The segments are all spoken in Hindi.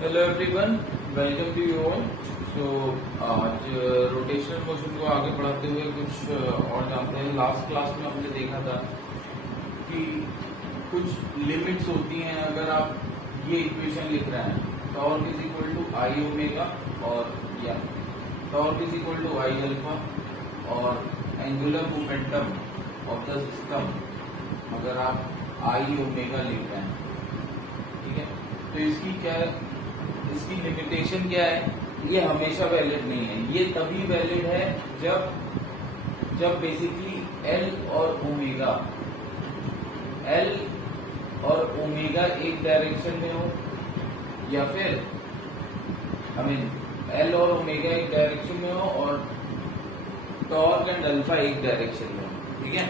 Hello everyone, welcome to you all. So आज रोटेशनल मोशन को आगे बढ़ाते हुए कुछ और जानते हैं। लास्ट क्लास में हमने देखा था कि कुछ लिमिट्स होती हैं। अगर आप ये इक्वेशन लिख रहे हैं torque is equal to I omega और या torque is equal to I alpha और angular momentum of the system अगर आप आई ओमेगा लिख रहे हैं, ठीक है, तो इसकी लिमिटेशन क्या है? ये हमेशा वैलिड नहीं है। ये तभी वैलिड है जब बेसिकली एल और ओमेगा एक डायरेक्शन में हो, या फिर एल और ओमेगा एक डायरेक्शन में हो और टॉर्क एंड अल्फा एक डायरेक्शन में हो। ठीक है,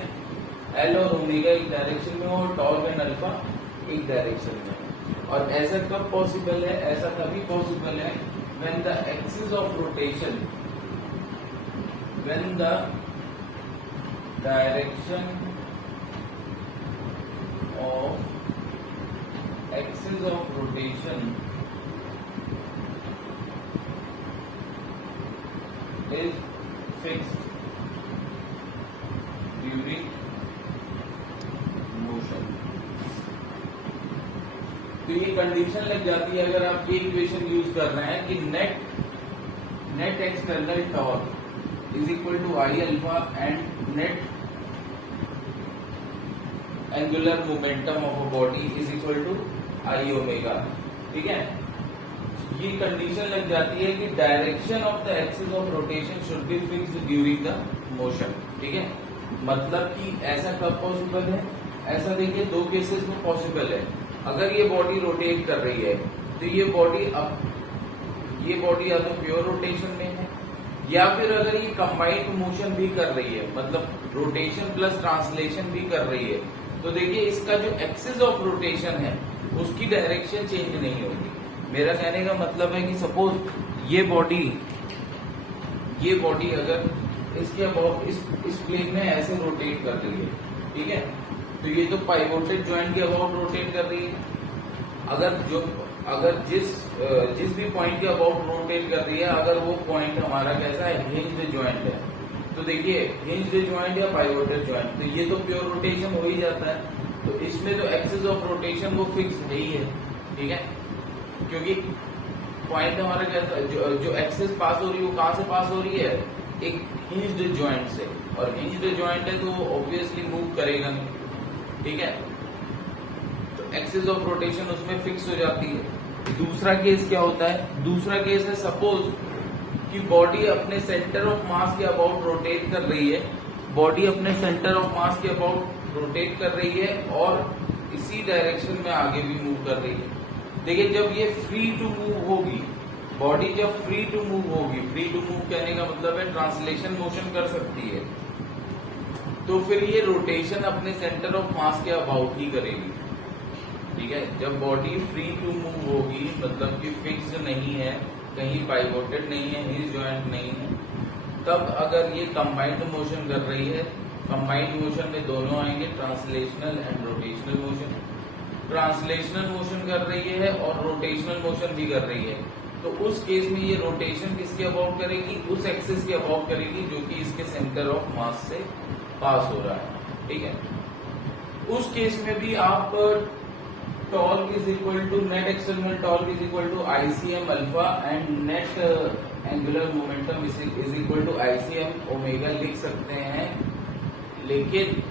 एल और ओमेगा एक डायरेक्शन में हो और टॉर्क एंड अल्फा एक डायरेक्शन में हो। और ऐसा कब पॉसिबल है? ऐसा तभी पॉसिबल है when the axis of rotation, when the direction of axis of rotation is fixed during motion। तो ये कंडीशन लग जाती है अगर आप ये इक्वेशन यूज कर रहे हैं कि net external torque is equal to I alpha and net angular momentum of a body is equal to I omega. ठीक है, ये कंडीशन लग जाती है कि direction of the axis of rotation should be fixed during the motion. ठीक है, मतलब कि ऐसा कब पॉसिबल है? ऐसा देखिए, दो केसेस में पॉसिबल है। अगर ये बॉडी रोटेट कर रही है तो ये बॉडी या तो प्योर रोटेशन में है, या फिर अगर ये कंबाइंड मोशन भी कर रही है, मतलब रोटेशन प्लस ट्रांसलेशन भी कर रही है, तो देखिए इसका जो एक्सिस ऑफ रोटेशन है उसकी डायरेक्शन चेंज नहीं होगी। मेरा कहने का मतलब है कि सपोज ये बॉडी अगर इसके अबाउट इस प्लेन में ऐसे रोटेट कर रही है, ठीक है, तो ये तो पाइवोटेड जॉइंट के अबाउट रोटेट कर रही है। अगर जिस भी पॉइंट के अबाउट रोटेट कर रही है, अगर वो पॉइंट हमारा कैसा है, हिंज्ड जॉइंट है, तो देखिए हिंज्ड जॉइंट या पाइवोटेड जॉइंट, तो ये तो प्योर रोटेशन हो ही जाता है। तो इसमें तो एक्सिस ऑफ रोटेशन वो फिक्स है ही है। ठीक है, क्योंकि पॉइंट हमारा कैसा, जो एक्सिस पास हो रही है वो कहां से पास हो रही है? एक हिंज्ड जॉइंट से, और हिंज्ड जॉइंट है तो वो ऑब्वियसली मूव करेगा नहीं। ठीक है, तो एक्सिस ऑफ रोटेशन उसमें फिक्स हो जाती है। दूसरा केस क्या होता है? दूसरा केस है सपोज कि बॉडी अपने सेंटर ऑफ मास के अबाउट रोटेट कर रही है, बॉडी अपने सेंटर ऑफ मास के अबाउट रोटेट कर रही है और इसी डायरेक्शन में आगे भी मूव कर रही है। देखिए, जब ये फ्री टू मूव होगी, बॉडी जब फ्री टू मूव होगी, फ्री टू मूव कहने का मतलब है ट्रांसलेशन मोशन कर सकती है, तो फिर ये रोटेशन अपने सेंटर ऑफ मास के अबाउट ही करेगी। ठीक है, जब बॉडी फ्री टू मूव होगी, मतलब कि फिक्स्ड नहीं है, कहीं पाइवोटेड नहीं है, हिंज जॉइंट नहीं है, तब अगर ये कंबाइंड मोशन कर रही है, कंबाइंड मोशन में दोनों आएंगे, translational and rotational motion. Translational motion कर रही है और रोटेशनल मोशन भी कर रही है, तो उस केस में ये रोटेशन किसके अबाउट करेगी? उस एक्सिस के अबाउट करेगी जो कि इसके सेंटर ऑफ मास से पास हो रहा है। ठीक है, उस केस में भी आप torque is equal to net external torque is equal to ICM alpha and net angular momentum is equal to ICM omega लिख सकते हैं। लेकिन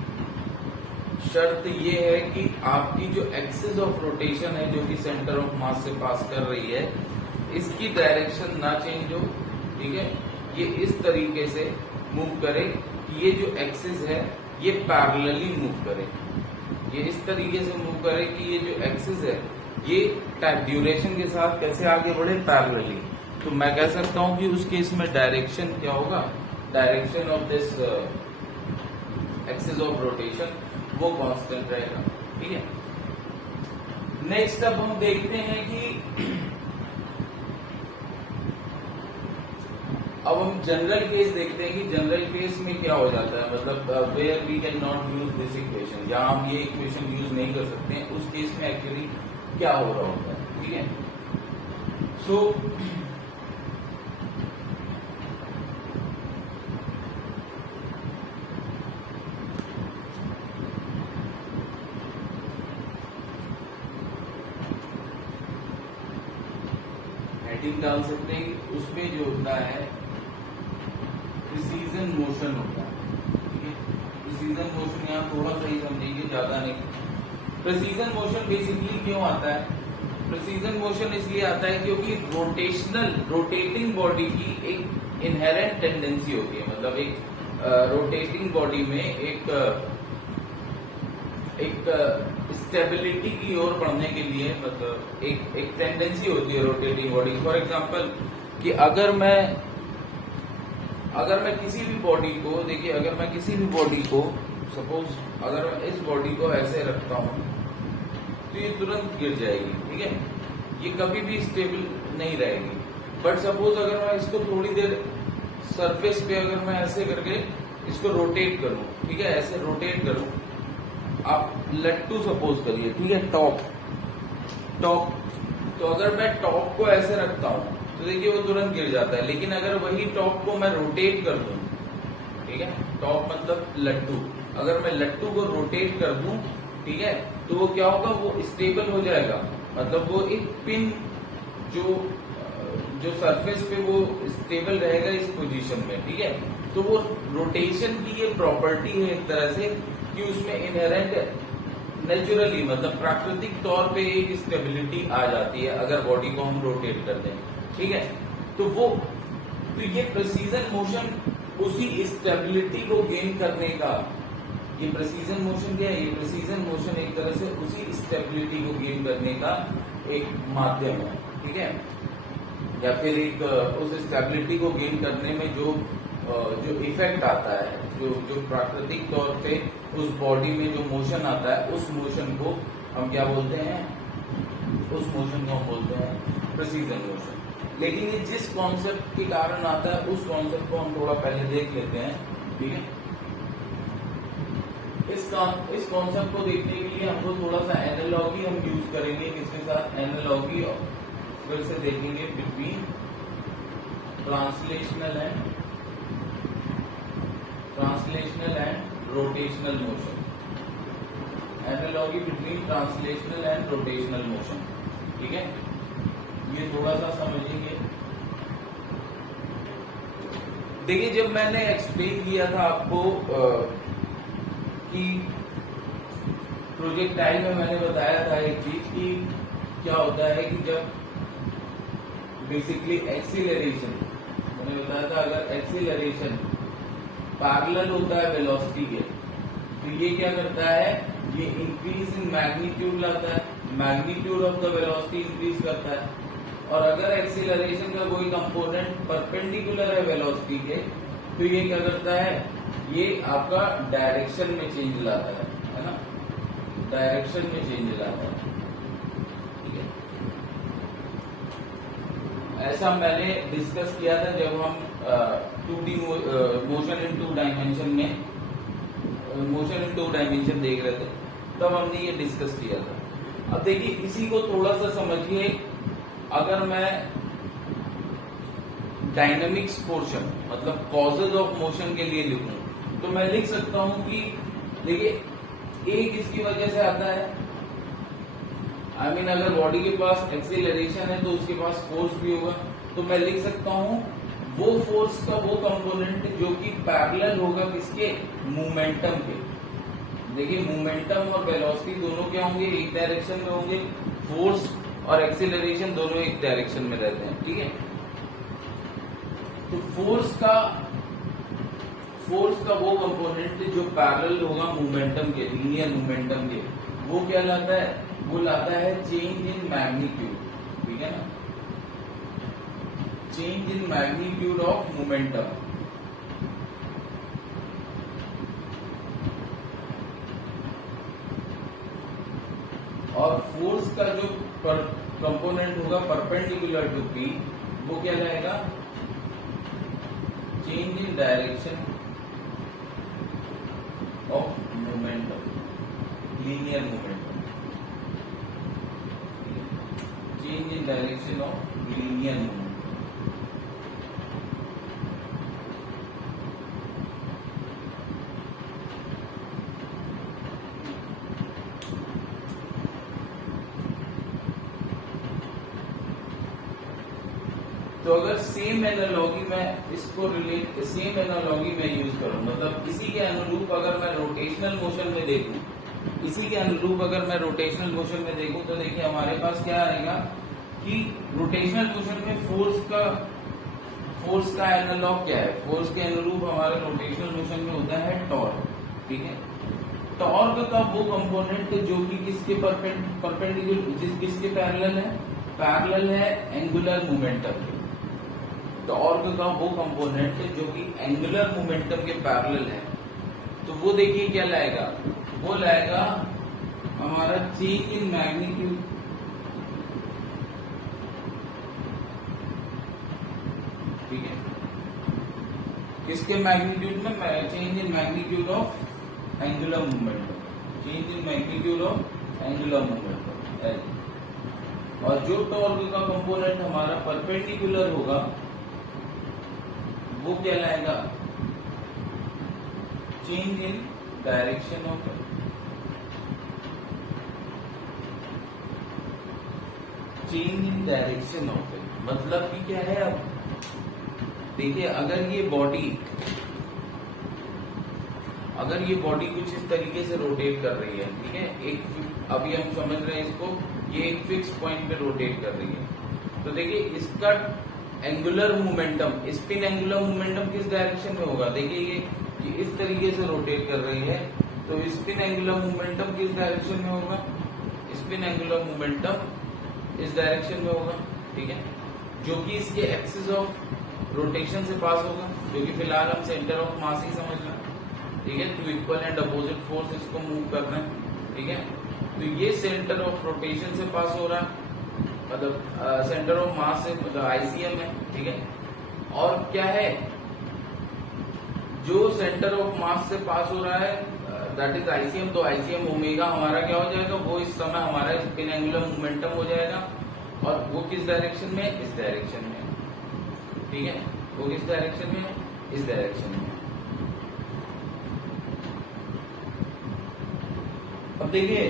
शर्त ये है कि आपकी जो एक्सिस ऑफ रोटेशन है, जो कि सेंटर ऑफ मास से पास कर रही है, इसकी डायरेक्शन ना चेंज हो। ठीक है, ये इस तरीके से मूव करे कि ये जो एक्सिस है ये पैरेलली मूव करे, ये इस तरीके से मूव करे कि ये जो एक्सिस है ये ड्यूरेशन के साथ कैसे आगे बढ़े? पैरेलली। तो मैं कह सकता हूं कि उस केस में डायरेक्शन क्या होगा? Direction of this axis of rotation वो कांस्टेंट रहेगा। ठीक है, नेक्स्ट अब हम देखते हैं कि अब हम जनरल केस देखते हैं कि जनरल केस में क्या हो जाता है, मतलब where we can not use this equation, जहां हम ये इक्वेशन यूज नहीं कर सकते हैं, उस केस में एक्चुअली क्या हो रहा होता है। ठीक है, सो हेडिंग डाल सकते हैं कि उसमें जो होता है प्रिसीजन मोशन होता है, ठीक है। प्रिसीजन मोशन यहाँ थोड़ा सा ही समझेंगे, ज्यादा नहीं। प्रिसीजन मोशन बेसिकली क्यों आता है? प्रिसीजन मोशन इसलिए आता है क्योंकि रोटेटिंग बॉडी की एक इनहेरेंट टेंडेंसी होती है, मतलब एक रोटेटिंग बॉडी में एक स्टेबिलिटी की ओर बढ़ने के लिए, मतलब एक टेंडेंसी होती है रोटेटिंग बॉडी। फॉर एग्जांपल कि अगर मैं किसी भी बॉडी को, देखिए अगर मैं किसी भी बॉडी को, सपोज अगर मैं इस बॉडी को ऐसे रखता हूं तो ये तुरंत गिर जाएगी, ठीक है, ये कभी भी स्टेबल नहीं रहेगी। बट सपोज अगर मैं इसको थोड़ी देर सरफेस पे अगर मैं ऐसे करके इसको रोटेट करूं, ठीक है, ऐसे रोटेट करूं, आप लट्टू सपोज करिए, ठीक है, टॉप, तो अगर मैं टॉप को ऐसे रखता हूं तो देखिए वो तुरंत गिर जाता है। लेकिन अगर वही टॉप को मैं रोटेट कर दूं, ठीक है, टॉप मतलब लट्टू, अगर मैं लट्टू को रोटेट कर दूं, ठीक है, तो वो क्या होगा, वो स्टेबल हो जाएगा, मतलब वो एक पिन जो सरफेस पे वो स्टेबल रहेगा इस पोजीशन में, ठीक है। तो वो रोटेशन की ये प्रॉपर्टी है एक तरह से कि उसमें इनहेरेंट नेचुरली, मतलब प्राकृतिक तौर पे एक स्टेबिलिटी आ जाती है अगर बॉडी को हम रोटेट करते हैं, ठीक है। तो ये प्रिसीजन मोशन उसी स्टेबिलिटी को गेन करने का, ये प्रिसीजन मोशन क्या है? ये प्रिसीजन मोशन एक तरह से उसी स्टेबिलिटी को गेन करने का एक माध्यम है, ठीक है, या फिर एक उस स्टेबिलिटी को गेन करने में जो इफेक्ट आता है, जो प्राकृतिक तौर पे उस बॉडी में जो मोशन आता है, उस मोशन को हम क्या बोलते हैं? उस मोशन को हम बोलते हैं प्रिसीजन मोशन। लेकिन ये जिस कॉन्सेप्ट के कारण आता है उस कॉन्सेप्ट को हम थोड़ा पहले देख लेते हैं, ठीक है। इस कॉन्सेप्ट को देखने के लिए हमको थोड़ा सा एनालॉजी हम यूज करेंगे, किसके साथ? एनालॉजी फिर से देखेंगे between translational and rotational motion. Analogy between translational and rotational motion, ठीक है, ये थोड़ा सा समझेंगे। देखिए जब मैंने एक्सप्लेन किया था आपको कि प्रोजेक्टाइल में मैंने बताया था एक चीज कि क्या होता है कि जब बेसिकली एक्सीलरेशन, मैंने बताया था अगर एक्सीलरेशन पैरेलल होता है वेलोसिटी के, तो ये क्या करता है? ये इंक्रीज इन मैग्नीट्यूड लाता है, magnitude of the velocity increase करता है। और अगर एक्सीलरेशन का कोई कंपोनेंट परपेंडिकुलर है वेलोसिटी के, तो ये क्या करता है? ये आपका डायरेक्शन में चेंज लाता है ना, डायरेक्शन में चेंज लाता है, ठीक है। ऐसा मैंने डिस्कस किया था जब हम 2D मोशन इन 2 डायमेंशन में, मोशन इन 2 डायमेंशन देख रहे थे, तब हमने ये डिस्कस किया था। अब देखिए इसी को थोड़ा सा समझिए। अगर मैं डायनेमिक्स पोर्शन, मतलब कॉजेज ऑफ मोशन के लिए लिखूं, तो मैं लिख सकता हूं कि देखिए एक इसकी वजह से आता है, आई मीन अगर बॉडी के पास एक्सीलरेशन है तो उसके पास फोर्स भी होगा, तो मैं लिख सकता हूं वो फोर्स का वो कंपोनेंट जो कि पैरेलल होगा किसके? मोमेंटम के। देखिए मोमेंटम और वेलोसिटी दोनों क्या होंगे? एक डायरेक्शन में होंगे। फोर्स और एक्सीलरेशन दोनों एक डायरेक्शन में रहते हैं, ठीक है। तो फोर्स का वो कंपोनेंट जो पैरेलल होगा मोमेंटम के, लीनियर मोमेंटम के, वो क्या लाता है? वो लाता है चेंज इन मैग्नीट्यूड, ठीक है ना, change in magnitude of momentum. और फोर्स का जो कंपोनेंट होगा परपेंडिकुलर टू पी, वो क्या लाएगा? Change in direction of momentum, linear momentum, change in direction of linear movement. तो अगर सेम एनालॉजी में इसको रिलेट सेम एनालॉजी में यूज करूं, मतलब इसी के अनुरूप अगर मैं रोटेशनल मोशन में देखूं, इसी के अनुरूप अगर मैं रोटेशनल मोशन में देखूं, तो देखिए हमारे पास क्या आएगा कि रोटेशनल मोशन में फोर्स का एनालॉग क्या है, फोर्स के अनुरूप हमारे रोटेशनल मोशन में होता है टॉर्क। ठीक है, टॉर्क का वो कंपोनेंट जो कि किसके परपेंडिकुलर, किसके पैरेलल है एंगुलर मोमेंटम के। टॉर्क का वो कंपोनेंट जो कि एंगुलर मोमेंटम के पैरेलल है, तो वो देखिए क्या लाएगा, वो लाएगा हमारा चेंज इन मैग्नीट्यूड। ठीक है, किसके मैग्नीट्यूड में, change in magnitude of angular momentum, change in magnitude of angular momentum. और जो टॉर्क का कंपोनेंट हमारा परपेंडिकुलर होगा वो क्या लाएगा, change in direction of change in direction of it. मतलब कि क्या है, अब देखिए अगर ये बॉडी कुछ इस तरीके से रोटेट कर रही है, ठीक है, एक अभी हम समझ रहे हैं इसको, ये एक फिक्स पॉइंट पे रोटेट कर रही है, तो देखिए इसका angular momentum, spin angular momentum किस डायरेक्शन में होगा, देखिए ये इस तरीके से रोटेट कर रही है, तो स्पिन एंगुलर मोमेंटम किस डायरेक्शन में होगा, स्पिन एंगुलर मोमेंटम इस डायरेक्शन में होगा। ठीक है, जो कि इसके एक्सिस ऑफ रोटेशन से पास होगा, जो कि फिलहाल हम सेंटर ऑफ मास ही समझ रहे हैं। ठीक है, two equal and opposite force इसको मूव कर रहे हैं। ठीक है, तो ये सेंटर ऑफ रोटेशन से पास हो रहा है, मतलब सेंटर ऑफ मास से, मतलब आईसीएम है। ठीक है, और क्या है, जो सेंटर ऑफ मास से पास हो रहा है दैट इज आईसीएम, तो आईसीएम ओमेगा हमारा क्या हो जाएगा, वो इस समय हमारा स्पिन एंगुलर मोमेंटम हो जाएगा, और वो किस डायरेक्शन में, इस डायरेक्शन में। ठीक है, वो किस डायरेक्शन में, इस डायरेक्शन में। अब देखिए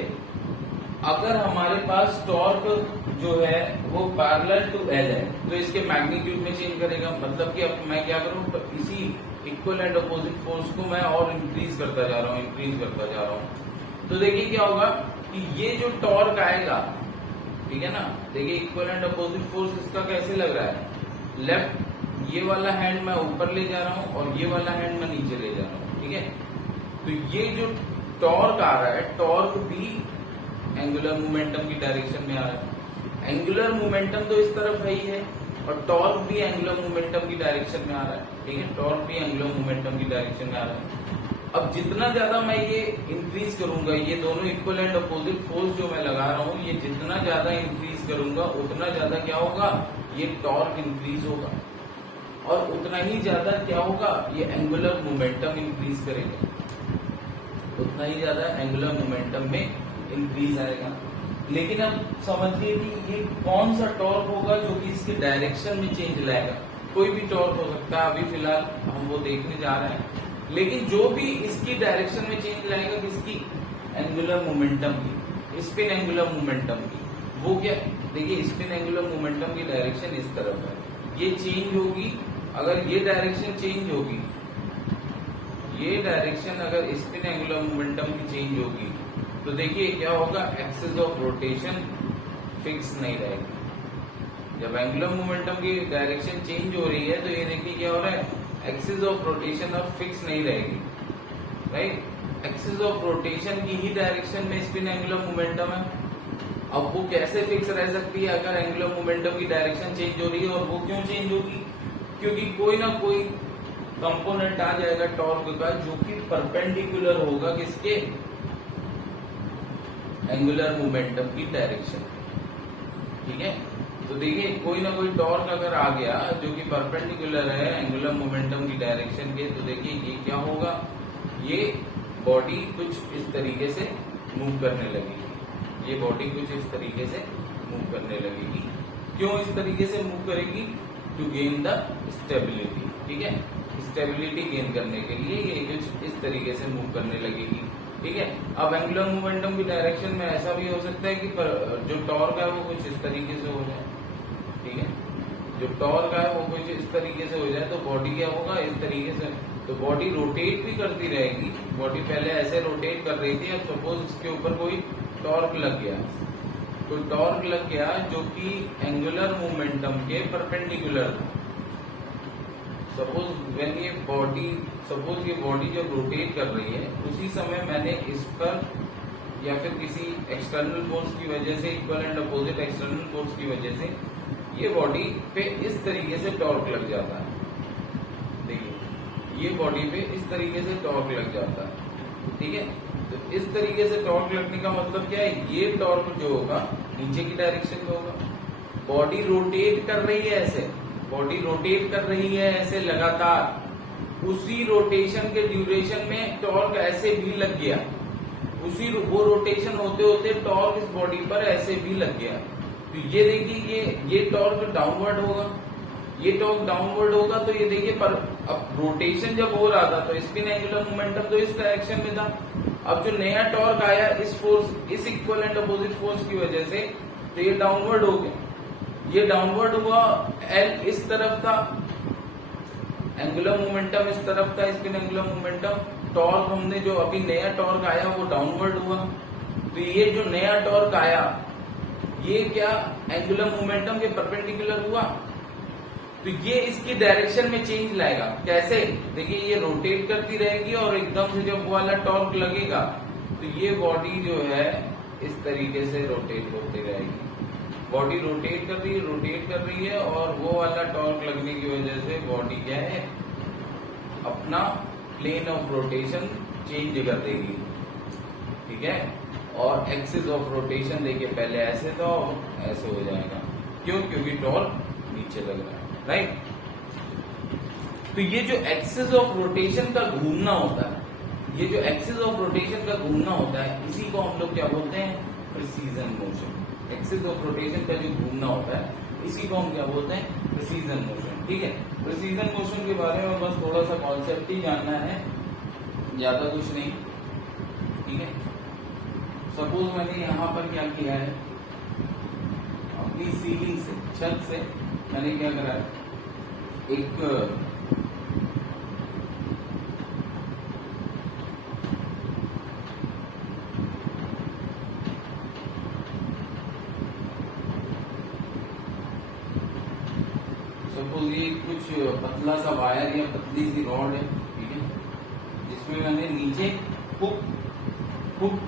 अगर हमारे पास टॉर्क जो है वो पैरेलल टू एल है, तो इसके मैग्नीट्यूड में चेंज करेगा, मतलब कि अब मैं क्या करूं, तो इसी इक्वल एंड अपोजिट फोर्स को मैं और इंक्रीज करता जा रहा हूं, तो देखिए क्या होगा कि ये जो टॉर्क आएगा, ठीक है ना, देखिए इक्वल एंड अपोजिट फोर्स इसका कैसे लग रहा है, लेफ्ट ये वाला हैंड मैं ऊपर ले जा रहा हूं और ये वाला हैंड मैं नीचे ले जा रहा हूं। ठीक है, तो ये जो टॉर्क आ रहा है, टॉर्क भी एंगुलर मोमेंटम की डायरेक्शन में आ रहा है। एंगुलर मोमेंटम तो इस तरफ है ही है, और टॉर्क भी एंगुलर मोमेंटम की डायरेक्शन में आ रहा है। ठीक है, टॉर्क भी एंगुलर मोमेंटम की डायरेक्शन में आ रहा है। अब जितना ज्यादा मैं ये इंक्रीज करूंगा, ये दोनों इक्वल एंड अपोजिट फोर्स जो मैं लगा रहा हूँ, ये जितना ज्यादा इंक्रीज करूंगा उतना ज्यादा क्या होगा, ये टॉर्क इंक्रीज होगा, और उतना ही ज्यादा क्या होगा, ये एंगुलर मोमेंटम इंक्रीज करेगा, उतना ही ज्यादा एंगुलर मोमेंटम में इंक्रीज आएगा। लेकिन अब समझिए कि ये कौन सा टॉर्क होगा जो कि इसके डायरेक्शन में चेंज लाएगा। कोई भी टॉर्क हो सकता है, अभी फिलहाल हम वो देखने जा रहे हैं, लेकिन जो भी इसकी डायरेक्शन में चेंज लाएगा, किसकी, एंगुलर मोमेंटम की, स्पिन एंगुलर मोमेंटम की, वो क्या, देखिए स्पिन एंगुलर मोमेंटम की डायरेक्शन इस तरफ है, ये चेंज होगी। अगर ये डायरेक्शन चेंज होगी, ये डायरेक्शन अगर स्पिन एंगुलर मोमेंटम की चेंज होगी, तो देखिए क्या होगा, एक्सिस ऑफ रोटेशन फिक्स नहीं रहेगी। जब एंगुलर मोमेंटम की डायरेक्शन चेंज हो रही है, तो ये देखिए क्या हो रहा है, एक्सिस ऑफ रोटेशन अब फिक्स नहीं रहेगी, राइट। एक्सिस ऑफ रोटेशन की ही डायरेक्शन में स्पिन एंगुलर मोमेंटम है। अब वो कैसे फिक्स रह सकती है अगर एंगुलर मोमेंटम की डायरेक्शन चेंज हो रही है, और वो क्यों चेंज होगी, क्योंकि कोई ना कोई कंपोनेंट आ जाएगा टॉर्क का जो कि परपेंडिकुलर होगा किसके, एंगुलर मोमेंटम की डायरेक्शन। ठीक है, तो देखिए कोई ना कोई टॉर्क अगर आ गया जो कि परपेंडिकुलर है एंगुलर मोमेंटम की डायरेक्शन के, तो देखिए ये क्या होगा, ये बॉडी कुछ इस तरीके से मूव करने लगेगी, ये बॉडी कुछ इस तरीके से मूव करने लगेगी। क्यों इस तरीके से मूव करेगी? टू गेन द स्टेबिलिटी, ठीक है, स्टेबिलिटी गेन करने के लिए ये कुछ इस तरीके से मूव करने लगेगी, ठीक है। अब एंगुलर मोमेंटम की डायरेक्शन में ऐसा भी हो सकता है कि जो टॉर्क है वो कुछ इस तरीके से हो जाए, ठीक है, जो टॉर्क है वो कुछ इस तरीके से हो जाए, तो बॉडी क्या होगा? इस तरीके से, तो बॉडी रोटेट भी करती रहेगी। बॉडी पहले ऐसे रोटेट कर रही थी, अब सपोज इसके ऊपर कोई टॉर्क लग गया, तो टॉर्क लग गया जो कि एंगुलर मोमेंटम के परपेंडिकुलर था। सपोज ये बॉडी जब रोटेट कर रही है, उसी समय मैंने इस पर या फिर किसी एक्सटर्नल फोर्स की वजह से, equal and opposite external force की वजह से ये बॉडी पे इस तरीके से टॉर्क लग जाता है। देखिए, ये बॉडी पे इस तरीके से टॉर्क लग जाता है, ठीक है। तो इस तरीके से टॉर्क लगने का मतलब क्या है? ये टॉर्क जो होगा नीचे की डायरेक्शन में होगा। बॉडी रोटेट कर रही है ऐसे, बॉडी रोटेट कर रही है ऐसे लगातार, उसी रोटेशन के ड्यूरेशन में टॉर्क ऐसे भी लग गया, वो रोटेशन होते होते टॉर्क इस बॉडी पर ऐसे भी लग गया। तो ये देखिए, ये टॉर्क डाउनवर्ड होगा, ये टॉर्क डाउनवर्ड होगा, तो ये देखिए, पर अब रोटेशन जब हो रहा था तो स्पिन एंगुलर मोमेंटम तो इस डायरेक्शन में था। अब जो नया टॉर्क आया इस फोर्स, इस इक्वल एंड अपोजिट फोर्स की वजह से, तो ये डाउनवर्ड हो गया, ये डाउनवर्ड हुआ, एल इस तरफ था, एंगुलर मोमेंटम इस तरफ था, स्पिन एंगुलर मोमेंटम, टॉर्क हमने जो अभी नया टॉर्क आया वो डाउनवर्ड हुआ। तो ये जो नया टॉर्क आया ये क्या एंगुलर मोमेंटम के परपेंडिकुलर हुआ, तो ये इसकी डायरेक्शन में चेंज लाएगा। कैसे? देखिए, ये रोटेट करती रहेगी और एकदम से जब वो वाला टॉर्क लगेगा तो ये बॉडी जो है इस तरीके से रोटेट होती रहेगी। बॉडी रोटेट कर रही है और वो वाला टॉर्क लगने की वजह से बॉडी क्या है, अपना प्लेन ऑफ रोटेशन चेंज कर देगी, ठीक है। और एक्सिस ऑफ रोटेशन देखिए, पहले ऐसे था और ऐसे हो जाएगा, क्यों? क्योंकि टॉर्क नीचे लग रहा है, राइट। तो ये जो एक्सिस ऑफ रोटेशन का घूमना होता है, ये जो एक्सिस ऑफ रोटेशन का घूमना होता है, इसी को हम लोग क्या बोलते हैं? Precision motion. Axis of rotation का जो घूमना होता है इसी को हम क्या बोलते हैं? प्रिसीजन मोशन, ठीक है। प्रिसीजन मोशन के बारे में बस थोड़ा सा कॉन्सेप्ट ही जानना है, ज्यादा कुछ नहीं, ठीक है। सपोज मैंने यहाँ पर क्या किया है, अपनी सीलिंग से, छत से मैंने क्या करा है, एक सपोज ये कुछ पतला सा वायर या पतली सी रॉड है, ठीक है, जिसमें मैंने नीचे हुक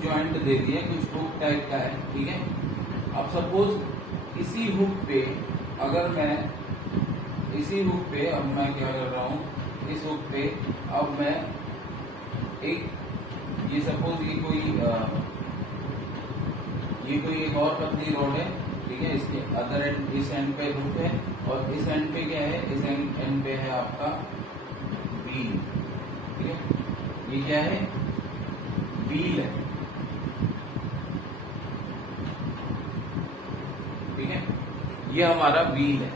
जॉइंट दे दिया, कुछ हुक टाइप का है, ठीक है। अब सपोज इसी हुक पे अगर मैं अब मैं क्या कर रहा हूँ, इस हुक पे अब मैं ये सपोज ये कोई एक और पतली रॉड है, ठीक है, इसके अदर एंड, इस एंड पे हुक है और इस एंड पे क्या है, इस एंड पे है आपका व्हील, ठीक है। ये क्या है? व्हील है, ठीक है, ये हमारा व्हील है।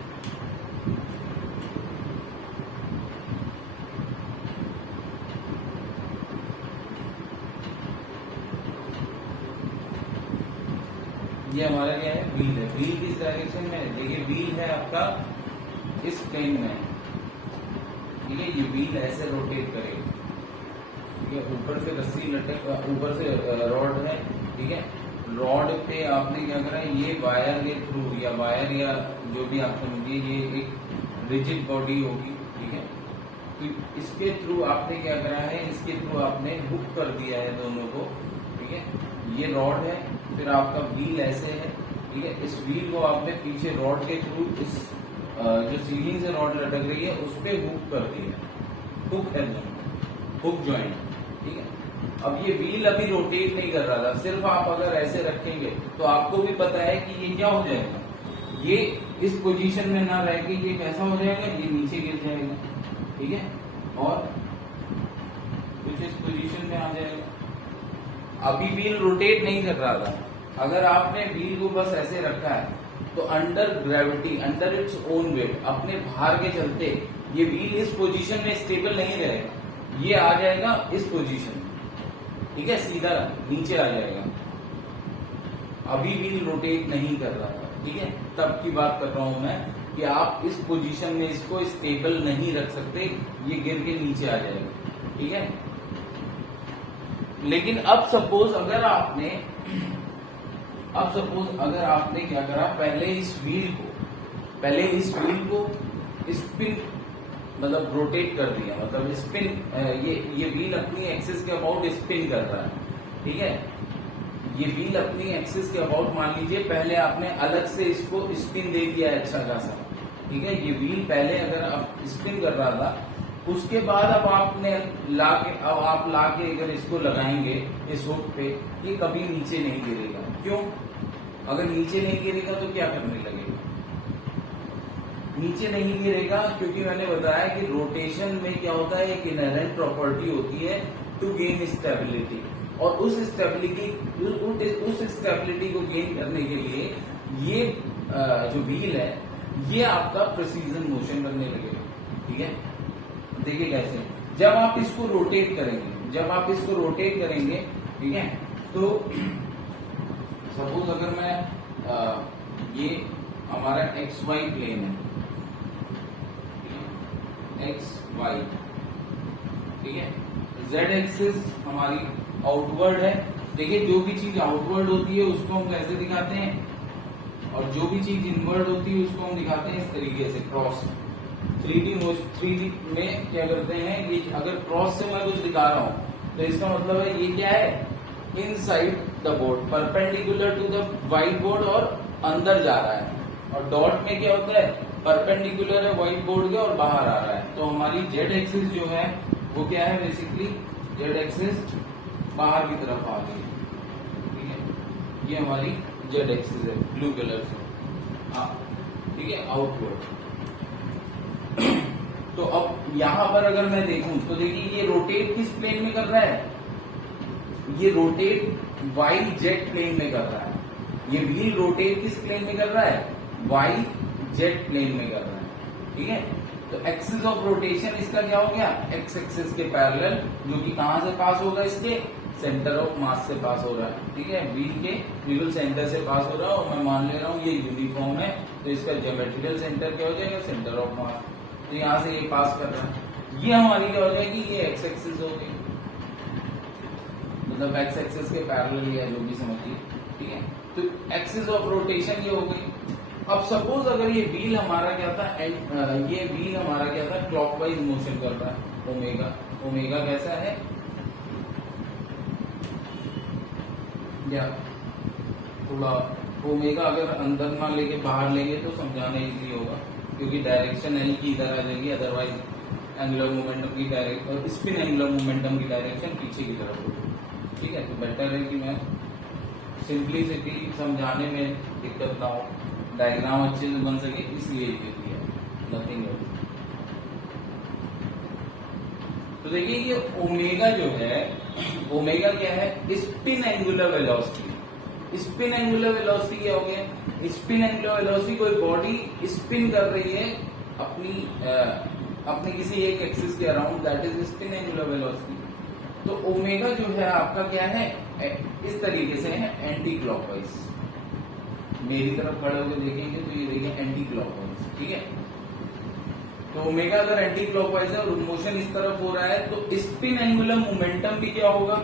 ये हमारा क्या है? व्हील है। व्हील किस डायरेक्शन में है? देखिए, व्हील है आपका इस प्लेन में, ठीक है। ये व्हील ऐसे रोटेट करेगा, ठीक है। ऊपर से रस्सी लटक, ऊपर से रॉड है, ठीक है। रॉड पे आपने क्या करा, ये वायर के थ्रू या जो भी आप समझिए, ये एक रिजिड बॉडी होगी, ठीक है। तो इसके थ्रू आपने क्या करा है, इसके थ्रू आपने हुक कर दिया है दोनों को, ठीक है। ये रॉड है, फिर आपका व्हील ऐसे है, ठीक है। इस व्हील को आपने पीछे रॉड के थ्रू इस जो सीलिंग से रॉड लटक रही है उस पे हुक कर दिया, हुक है दोनों, हुक जॉइंट, ठीक है। अब ये व्हील अभी रोटेट नहीं कर रहा था, सिर्फ आप अगर ऐसे रखेंगे तो आपको भी पता है कि ये क्या हो जाएगा, ये इस पोजीशन में ना रह के ये कैसा हो जाएगा, ये नीचे गिर जाएगा, ठीक है, और कुछ इस पोजीशन में आ जाएगा। अभी व्हील रोटेट नहीं कर रहा था, अगर आपने व्हील को बस ऐसे रखा है तो under gravity, under its own wait, अपने भार के चलते ये व्हील इस पोजीशन में स्टेबल नहीं रहेगा, ये आ जाएगा इस पोजीशन में, ठीक है, सीधा नीचे आ जाएगा। अभी व्हील रोटेट नहीं कर रहा है, ठीक है, तब की बात कर रहा हूं मैं कि आप इस पोजीशन में इसको स्टेबल नहीं रख सकते, ये गिर के नीचे आ जाएगा, ठीक है। लेकिन अब सपोज अगर आपने क्या करा, पहले इस व्हील को स्पिन मतलब रोटेट कर दिया, मतलब स्पिन, ये व्हील अपनी एक्सिस के अबाउट स्पिन कर रहा है, ठीक है, ये व्हील अपनी एक्सिस के अबाउट मान लीजिए पहले आपने अलग से इसको स्पिन दे दिया है अच्छा खासा, ठीक है, ये व्हील पहले अगर स्पिन कर रहा था, उसके बाद अब आप लाके अगर इसको लगाएंगे इस हुक पे, ये कभी नीचे नहीं गिरेगा। क्यों? अगर नीचे नहीं गिरेगा तो क्या करने लगेगा? नीचे नहीं गिरेगा क्योंकि मैंने बताया कि रोटेशन में क्या होता है, एक इनहेरेंट प्रॉपर्टी होती है टू गेन स्टेबिलिटी, और उस स्टेबिलिटी को गेन करने के लिए ये जो व्हील है ये आपका प्रिसीजन मोशन करने लगेगा, ठीक है। देखिए कैसे, जब आप इसको रोटेट करेंगे, ठीक है, तो सपोज अगर मैं ये हमारा एक्स वाई प्लेन है, एक्स वाई, ठीक है, जेड एक्सिस हमारी आउटवर्ड है। देखिए जो भी चीज आउटवर्ड होती है उसको हम कैसे दिखाते हैं, और जो भी चीज इनवर्ड होती है उसको हम दिखाते हैं इस तरीके से, क्रॉस। 3D में क्या करते हैं, ये अगर क्रॉस से मैं कुछ दिखा रहा हूं तो इसका मतलब है ये क्या है, inside the board, perpendicular to the white board और अंदर जा रहा है, और डॉट में क्या होता है, परपेंडिकुलर है व्हाइट बोर्ड के और बाहर आ रहा है। तो हमारी जेड एक्सिस जो है वो क्या है, बेसिकली जेड एक्सिस बाहर की तरफ आ गई, ठीक है, ये हमारी जेड एक्सिस है ब्लू कलर से, हाँ, ठीक है, आउटवर्ड। तो अब यहां पर अगर मैं देखूं तो देखिए ये रोटेट किस प्लेन में कर रहा है, ये रोटेट वाई जेड प्लेन में कर रहा है, ये व्हील रोटेट किस प्लेन में कर रहा है, वाई जेड प्लेन में कर रहा है, ठीक है। तो एक्सिस ऑफ रोटेशन इसका क्या हो गया, एक्स एक्सिस के पैरेलल, जो कि कहां से पास होगा, इसके सेंटर ऑफ मास से पास हो रहा है, ठीक है, व्हील के बिल्कुल सेंटर से पास हो रहा है, और मैं मान ले रहा हूं ये यूनिफॉर्म है, तो इसका ज्योमेट्रिकल सेंटर क्या हो जाएगा, सेंटर ऑफ मास, तो यहां से ये पास कर रहा है, ये हमारी क्या हो जाएगी, ये एक्स एक्सिस हो गई, मतलब एक्स एक्सिस के पैरेलल है, जो भी समझिए, ठीक है। तो एक्सिस ऑफ रोटेशन ये हो गई। अब सपोज अगर ये व्हील हमारा क्या था, क्लॉकवाइज मोशन कर रहा है, ओमेगा कैसा है, या थोड़ा ओमेगा अगर अंदर ना लेके बाहर लेंगे तो समझाना इजी होगा, क्योंकि डायरेक्शन एल की इधर आ जाएगी, अदरवाइज एंगुलर मोमेंटम की डायरेक्शन, स्पिन एंगुलर मोमेंटम की डायरेक्शन पीछे की तरफ होगी, ठीक है। तो बेटर है कि मैं सिंपलिसिटी समझाने में दिक्कत ना हो, डायग्राम अच्छे से बन सके, इसलिए ये किया, नथिंग एल्स। तो देखिए ये ओमेगा जो है, ओमेगा क्या है, spin angular velocity. Spin angular velocity क्या हो गया, स्पिन एंगुलर वेलोसिटी, कोई बॉडी स्पिन कर रही है अपनी किसी एक एक्सिस के around, that is spin angular velocity. तो ओमेगा जो है आपका क्या है, इस तरीके से है, एंटी क्लॉकवाइज। मेरी तरफ खड़े होकर देखेंगे तो ये देखिए एंटी क्लॉकवाइज, ठीक है। तो ओमेगा अगर एंटी क्लॉकवाइज है और मोशन इस तरफ हो रहा है, तो स्पिन एंगुलर मोमेंटम भी क्या होगा,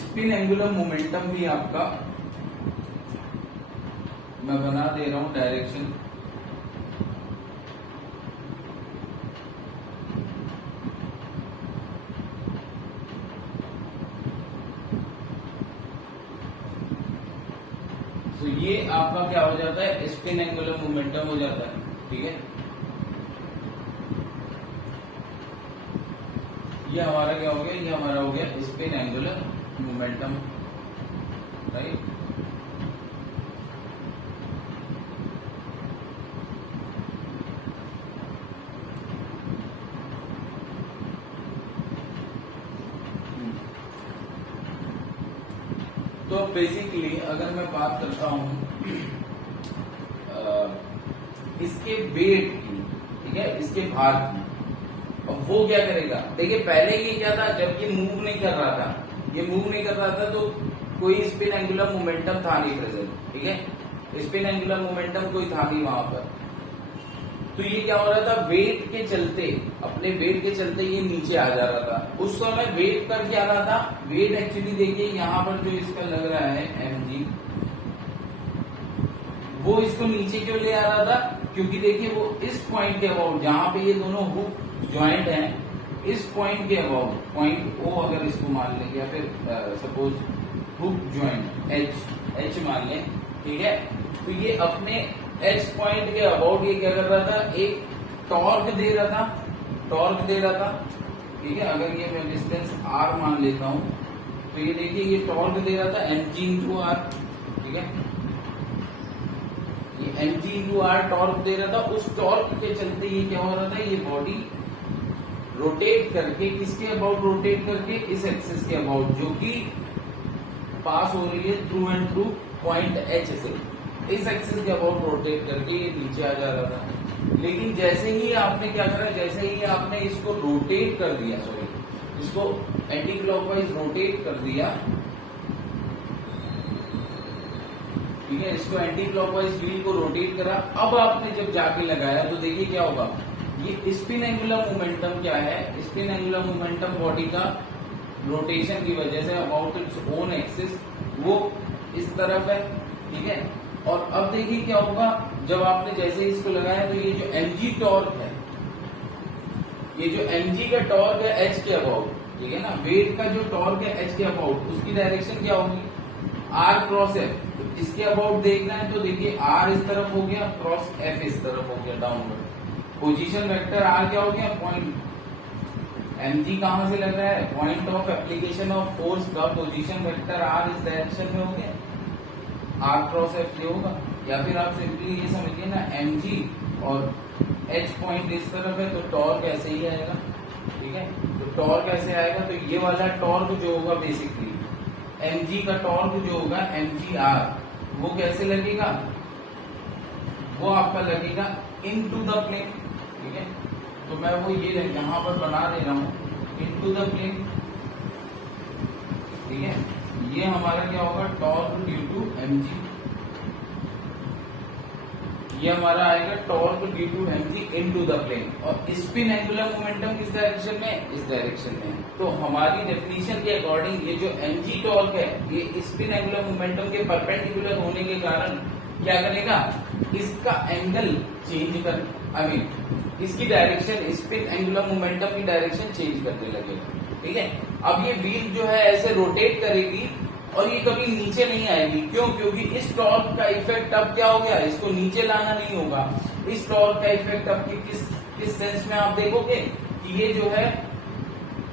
स्पिन एंगुलर मोमेंटम भी आपका, मैं बना दे रहा हूं डायरेक्शन, तो ये आपका क्या हो जाता है, स्पिन एंगुलर मोमेंटम हो जाता है, ठीक है। ये हमारा क्या हो गया, ये हमारा हो गया स्पिन एंगुलर मोमेंटम, राइट। तो बेसिकली अगर मैं बात करता हूं इसके वेट की, ठीक है, इसके भार की। अब वो क्या करेगा, देखिए पहले ये क्या था, जब ये मूव नहीं कर रहा था, ये मूव नहीं कर रहा था तो कोई स्पिन एंगुलर मोमेंटम था नहीं प्रेजेंट, ठीक है, स्पिन एंगुलर मोमेंटम कोई था नहीं वहां पर। तो ये क्या हो रहा था, वेट के चलते, अपने वेट के चलते ये नीचे आ जा रहा था। उस समय वेट कर क्या रहा था, वेट एक्चुअली देखिए यहाँ पर जो इसका लग रहा है mg, वो इसको नीचे क्यों ले आ रहा था, क्योंकि देखिए वो इस पॉइंट के अबाउट, जहां पे ये दोनों हुक ज्वाइंट हैं, इस पॉइंट के अबाउट, पॉइंट ओ अगर इसको मान लें, या फिर सपोज हुक ज्वाइंट एच मान लें, ठीक है, तो ये अपने एच पॉइंट के अबाउट ये क्या कर रहा था, एक टॉर्क दे रहा था, ठीक है। अगर ये मैं डिस्टेंस r मान लेता हूं, तो ये देखिए ये टॉर्क दे रहा था mg/r, ठीक है, ये mg/r टॉर्क दे रहा था। उस टॉर्क के चलते ये क्या हो रहा था, ये बॉडी रोटेट करके, किसके अबाउट रोटेट करके, इस एक्सिस के अबाउट, जो कि पास हो रही है through and through point H से, इस एक्सिस के अबाउट रोटेट करके ये नीचे आ जा रहा था। लेकिन जैसे ही आपने क्या करा, जैसे ही आपने इसको रोटेट कर दिया, सॉरी, इसको एंटी क्लॉकवाइज रोटेट कर दिया, ठीक है, इसको एंटी क्लॉकवाइज व्हील को रोटेट करा, अब आपने जब जाके लगाया तो देखिए क्या होगा, ये स्पिन एंगुलर मोमेंटम क्या है, स्पिन एंगुलर मोमेंटम बॉडी का रोटेशन की वजह say about its own axis वो इस तरफ है, ठीक है। और अब देखिए क्या होगा, जब आपने जैसे इसको लगाया तो ये जो mg टॉर्क है, ये जो mg का टॉर्क है h के अबाउट, ठीक है ना, वेट का जो टॉर्क है h के अबाउट, उसकी डायरेक्शन क्या होगी, r क्रॉस f। इसके अबाउट देखना है तो देखिए r इस तरफ हो गया, क्रॉस f इस तरफ हो गया, डाउनवर्ड। पोजीशन वेक्टर r क्या हो गया, पॉइंट mg कहां से लग रहा है, point of application of force का पोजीशन वेक्टर r इस डायरेक्शन में हो गया, r क्रॉस f ये होगा। या फिर आप सिंपली ये समझिए ना, mg और h पॉइंट इस तरफ है तो टॉर्क ऐसे ही आएगा, ठीक है। तो टॉर्क ऐसे आएगा, तो ये वाला टॉर्क जो होगा बेसिकली mg का टॉर्क जो होगा mgr, वो कैसे लगेगा, वो आपका लगेगा इनटू द प्लेन, ठीक है। तो मैं वो ये यहां पर बना दे रहा हूं, इनटू द प्लेन, ठीक है। ये हमारा क्या होगा, टॉर्क ड्यू टू mg, ये हमारा आएगा torque due to mg into the plane. और स्पिन एंगुलर मोमेंटम किस डायरेक्शन में, इस डायरेक्शन में। तो हमारी डेफिनेशन के अकॉर्डिंग ये जो mg टॉर्क है, ये स्पिन एंगुलर मोमेंटम के परपेंडिकुलर होने के कारण क्या करेगा, इसका एंगल चेंज कर, इसकी डायरेक्शन, स्पिन एंगुलर मोमेंटम की डायरेक्शन चेंज करने लगेगा, ठीक है। अब ये व्हील जो है ऐसे रोटेट करेगी और ये कभी नीचे नहीं आएगी, क्यों, क्योंकि इस टॉर्क का इफेक्ट अब क्या हो गया, इसको नीचे लाना नहीं होगा। इस टॉर्क का इफेक्ट अब किस सेंस में आप देखोगे कि ये जो है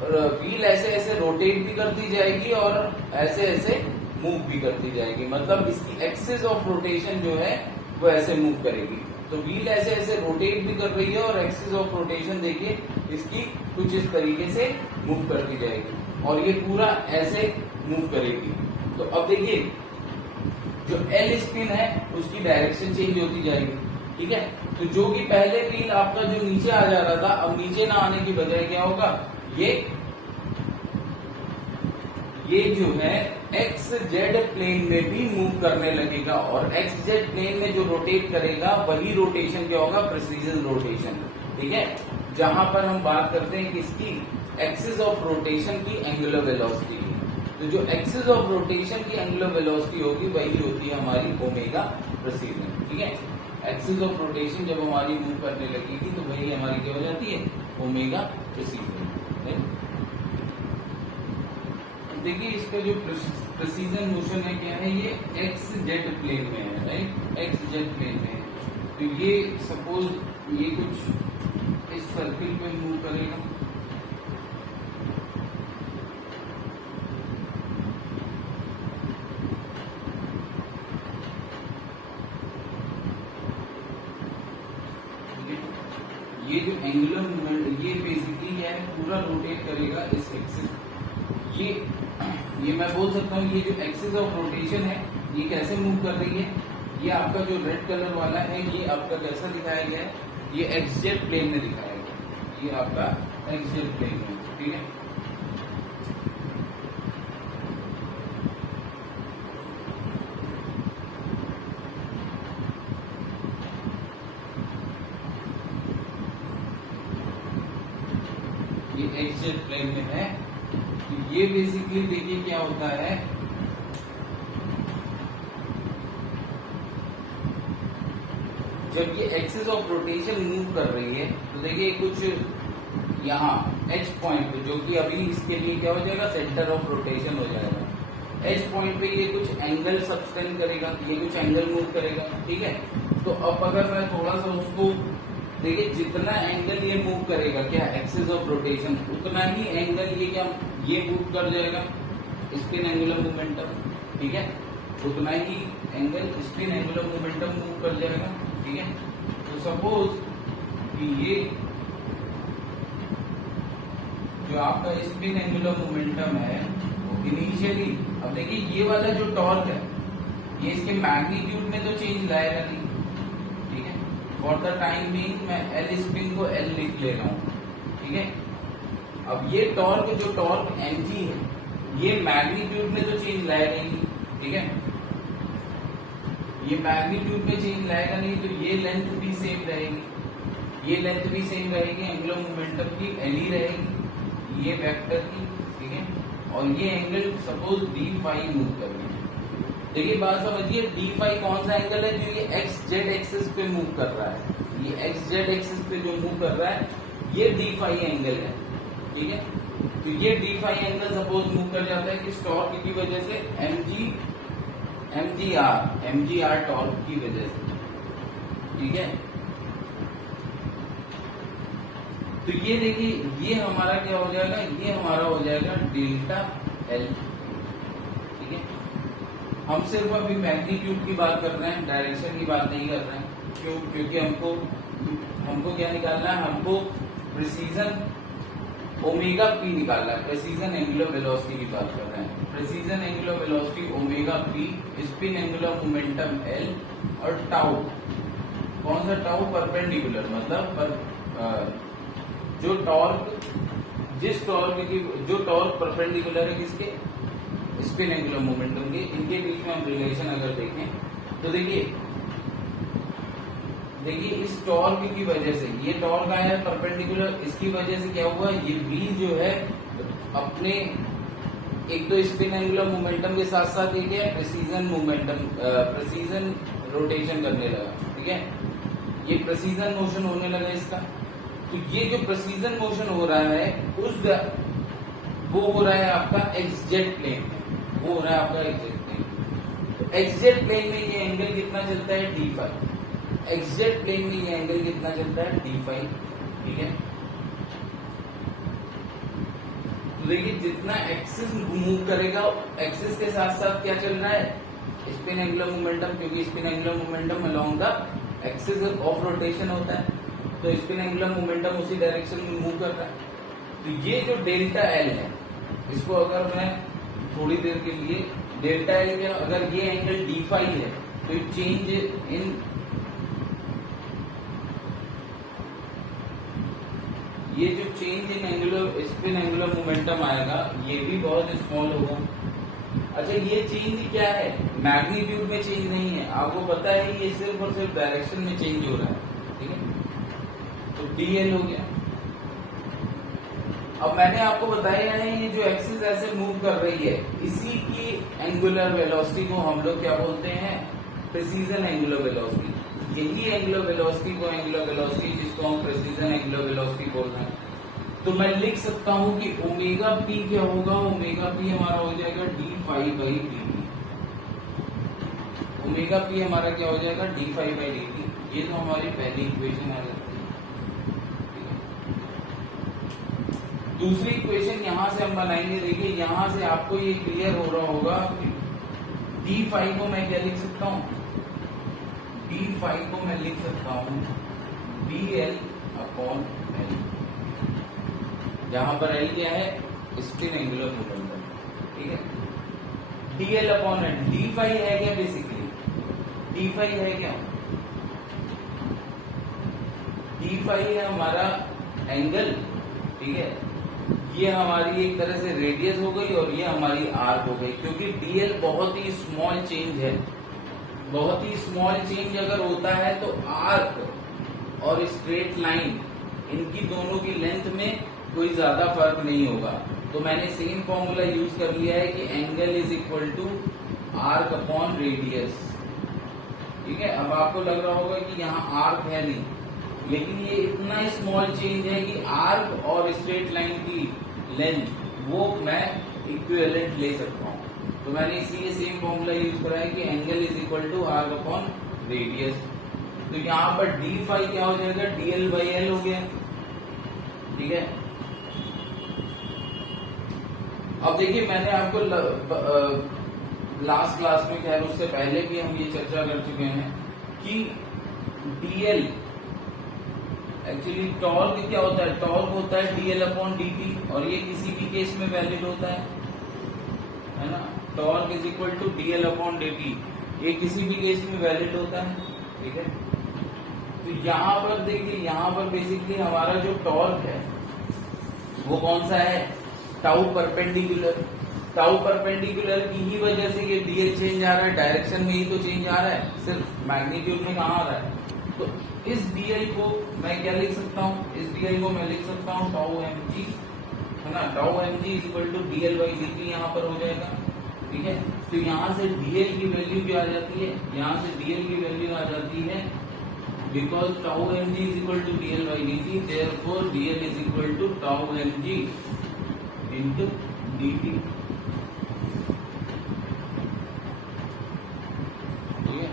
व्हील ऐसे ऐसे रोटेट भी करती जाएगी और ऐसे ऐसे मूव भी करती जाएगी, मतलब इसकी एक्सिस ऑफ रोटेशन जो है वो ऐसे मूव करेगी। तो व्हील ऐसे ऐसे रोटेट भी कर रही है और एक्सिस ऑफ रोटेशन देखिए इसकी कुछ इस तरीके से मूव करती जाएगी और ये पूरा ऐसे मूव करेगी। तो अब देखिए जो एल स्पिन है उसकी डायरेक्शन चेंज होती जाएगी, ठीक है। तो जो कि पहले व्हील आपका जो नीचे आ जा रहा था, अब नीचे ना आने की बजाय क्या होगा, ये जो है एक्स जेड प्लेन में भी मूव करने लगेगा और एक्स जेड प्लेन में जो रोटेट करेगा वही रोटेशन क्या होगा, प्रिसीजन रोटेशन, ठीक है। जहां पर हम बात करते हैं किसकी, एक्सिस ऑफ रोटेशन की एंगुलर वेलोसिटी की। तो जो एक्सिस ऑफ रोटेशन की एंगुलर वेलोसिटी होगी वही होती है हमारी ओमेगा प्रिसीजन, ठीक है। एक्सिस ऑफ रोटेशन जब हमारी मूव करने लगेगी तो वही हमारी क्या हो जाती है, ओमेगा प्रिसीजन। देखिए इसका जो प्रिसीजन मोशन है क्या है, ये एक्स जेड प्लेन में है, राइट, एक्स जेड प्लेन में है। तो ये सपोज ये कुछ इस सर्किल पे मूव करेगा, ये जो एंगुलर मूवमेंट ये बेसिकली क्या है, पूरा रोटेट करेगा इस एक्सिस। ये मैं बोल सकता हूँ ये जो एक्सिस ऑफ रोटेशन है ये कैसे मूव कर रही है, ये आपका जो रेड कलर वाला है ये आपका कैसा दिखाया गया है, ये एक्सजेड प्लेन में दिखाया गया है, ये आपका एक्सजेड प्लेन में, ठीक है। ये एक्सजेड प्लेन में है। तो ये बेसिकली देखिए क्या होता है, जब ये एक्सिस ऑफ रोटेशन मूव कर रही है तो देखिए कुछ यहाँ एच पॉइंट पे, जो कि अभी इसके लिए क्या हो जाएगा, सेंटर ऑफ रोटेशन हो जाएगा। एच पॉइंट पे ये कुछ एंगल सब्सटेंड करेगा, ये कुछ एंगल मूव करेगा, ठीक है। तो अब अगर मैं थोड़ा सा उसको देखिए, जितना एंगल ये मूव करेगा क्या एक्सिस ऑफ रोटेशन, उतना ही एंगल ये क्या ये मूव कर जाएगा, स्पिन एंगुलर मोमेंटम, ठीक है। उतना ही angle spin angular momentum move कर जाएगा, ठीक है। तो सपोज कि ये जो आपका स्पिन एंगुलर मोमेंटम है वो इनिशियली, अब देखिए ये वाला जो टॉर्क है ये इसके मैग्नीट्यूड में तो चेंज लाएगा नहीं, ठीक है। फॉर द टाइम बीइंग मैं एल स्पिन को एल लिख ले रहा हूं, ठीक है। अब ये टॉर्क जो टॉर्क mg है ये मैग्नीट्यूड में तो चेंज लाएगा ही, ठीक है। ये मैग्नीट्यूड में चेंज लाएगा नहीं, तो ये लेंथ भी सेम रहेगी, ये लेंथ भी सेम रहेगी, एंगुलर मोमेंटम की एल ही रहेगी, ये वेक्टर की, ठीक है। और ये एंगल सपोज d5 मूव कर रही है। देखिए बात समझिए, d5 कौन सा एंगल है, जो ये एक्स जेड एक्सिस पे मूव कर रहा है, ये एक्स जेड एक्सिस पे जो मूव कर रहा है ये d5 एंगल है, ठीक है। तो ये d5 एंगल सपोज मूव कर जाता है किस टॉर्क की वजह से, mgr टॉर्क की वजह से, ठीक है। तो ये देखिए ये हमारा क्या हो जाएगा, ये हमारा हो जाएगा डेल्टा एल, ठीक है। हम सिर्फ अभी मैग्नीट्यूड की बात कर रहे हैं, डायरेक्शन की बात नहीं कर रहे हैं। क्यों? क्योंकि हमको क्या निकालना है, हमको प्रिसीजन ओमेगा पी निकालना है, प्रिसीजन एंगुलर वेलोसिटी की बात कर रहे हैं। Precision angular velocity omega P, spin angular momentum L, और टाउ, कौन सा टाउ, परपेंडिकुलर, मतलब जो टॉर्क जो टॉर्क परपेंडिकुलर है किसके, स्पिन एंगुलर मोमेंटम के, इनके बीच में हम रिलेशन अगर देखें तो देखिए इस टॉर्क की वजह से, ये टॉर्क आया है परपेंडिकुलर, इसकी वजह से क्या हुआ, ये व्हील जो है अपने एक तो स्पिन एंगुलर मोमेंटम के साथ साथ ये क्या है, प्रेसीजन रोटेशन करने लगा, ठीक है। ये प्रेसीजन मोशन होने लगा इसका। तो ये जो प्रेसीजन मोशन हो रहा है वो हो रहा है आपका एक्सजेड प्लेन में, वो हो रहा है आपका एक्सजेड प्लेन। तो एक्सजेड प्लेन में ये एंगल कितना चलता है, d5। एक्सजेड प्लेन में ये एंगल कितना चलता है, d5, ठीक है। तो देखिए जितना एक्सिस मूव करेगा, एक्सिस के साथ साथ क्या चल रहा है, स्पिन एंगुलर मोमेंटम, क्योंकि spin angular momentum along the axis of rotation होता है, तो स्पिन एंगुलर मोमेंटम उसी डायरेक्शन में मूव कर रहा है। तो ये जो डेल्टा एल है, इसको अगर मैं थोड़ी देर के लिए डेल्टा एल में, अगर ये एंगल d5 है तो चेंज इन ये जो change in angular spin angular momentum आएगा ये भी बहुत स्मॉल होगा। अच्छा ये चेंज क्या है, मैग्नीट्यूड में चेंज नहीं है, आपको पता है ये सिर्फ और सिर्फ डायरेक्शन में चेंज हो रहा है, ठीक है। तो dl हो गया। अब मैंने आपको बताया है ये जो एक्सिस ऐसे मूव कर रही है, इसी की एंगुलर वेलोसिटी को हम लोग क्या बोलते हैं, प्रेसीजन एंगुलर वेलोसिटी। यही एंगुलर वेलोसिटी को एंगुलर वेलोसिटी जिसको हम प्रेसीजन एंगुलर वेलोसिटी बोल रहे हैं। तो मैं लिख सकता हूं कि ओमेगा पी क्या होगा, ओमेगा पी हमारा हो जाएगा d5/dt। ओमेगा पी हमारा क्या हो जाएगा, d5/dt। ये तो हमारी पहली इक्वेशन आ जाती है। दूसरी इक्वेशन यहां से हम बनाएंगे। देखिए यहां से आपको ये क्लियर हो रहा होगा कि d5 को मैं क्या लिख सकता हूं, d5 को मैं लिख सकता हूं dl/l, जहां पर l क्या है, स्पिन एंगुलर मोमेंटम, ठीक है। dl/l, d5 है क्या, बेसिकली डी फाई है क्या? डी फाई है हमारा एंगल, ठीक है। ये हमारी एक तरह से रेडियस हो गई और ये हमारी आर्क हो गई, क्योंकि डीएल बहुत ही स्मॉल चेंज है। बहुत ही स्मॉल चेंज अगर होता है तो आर्क और स्ट्रेट लाइन, इनकी दोनों की लेंथ में कोई ज्यादा फर्क नहीं होगा। तो मैंने सेम फॉर्मूला यूज कर लिया है कि angle is equal to arc upon radius, ठीक है। अब आपको लग रहा होगा कि यहाँ आर्क है नहीं, लेकिन ये इतना स्मॉल चेंज है कि आर्क और स्ट्रेट लाइन की लेंथ वो मैं इक्विवेलेंट ले सकता हूँ। तो मैंने इसीलिए सेम फॉर्मूला यूज करा है कि angle is equal to arc upon radius. तो यहाँ पर डी फाई क्या हो जाएगा? डीएल बाई एल हो गया, ठीक है। अब देखिए, मैंने आपको लास्ट क्लास में, खैर उससे पहले भी हम ये चर्चा कर चुके हैं कि डीएल एक्चुअली टॉर्क क्या होता है? टॉर्क होता है डीएल अपॉन डीटी, और ये किसी भी केस में वैलिड होता है ना। Torque is equal to DL upon DT, ये किसी भी केस में वैलिड होता है, ठीक है। तो यहाँ पर देखिए, यहाँ पर बेसिकली हमारा जो टॉर्क है वो कौन सा है? Tau perpendicular. टाउ परपेंडिकुलर की ही वजह से ये डीएल चेंज आ रहा है, डायरेक्शन में ही तो चेंज आ रहा है, सिर्फ मैग्नीट्यूड में कहाँ आ रहा है। तो इस डीएल को मैं क्या लिख सकता हूँ? इस डीएल को मैं लिख सकता हूँ टाउ एम जी, है ना। Tau M G is equal to DL by DT यहाँ पर हो जाएगा, ठीक है। तो यहाँ से डीएल की वैल्यू क्या आ जाती है? यहाँ से डीएल की वैल्यू आ जाती है because tau M G is equal to DL by DT, therefore DL is equal to tau M G into DT, ठीक है।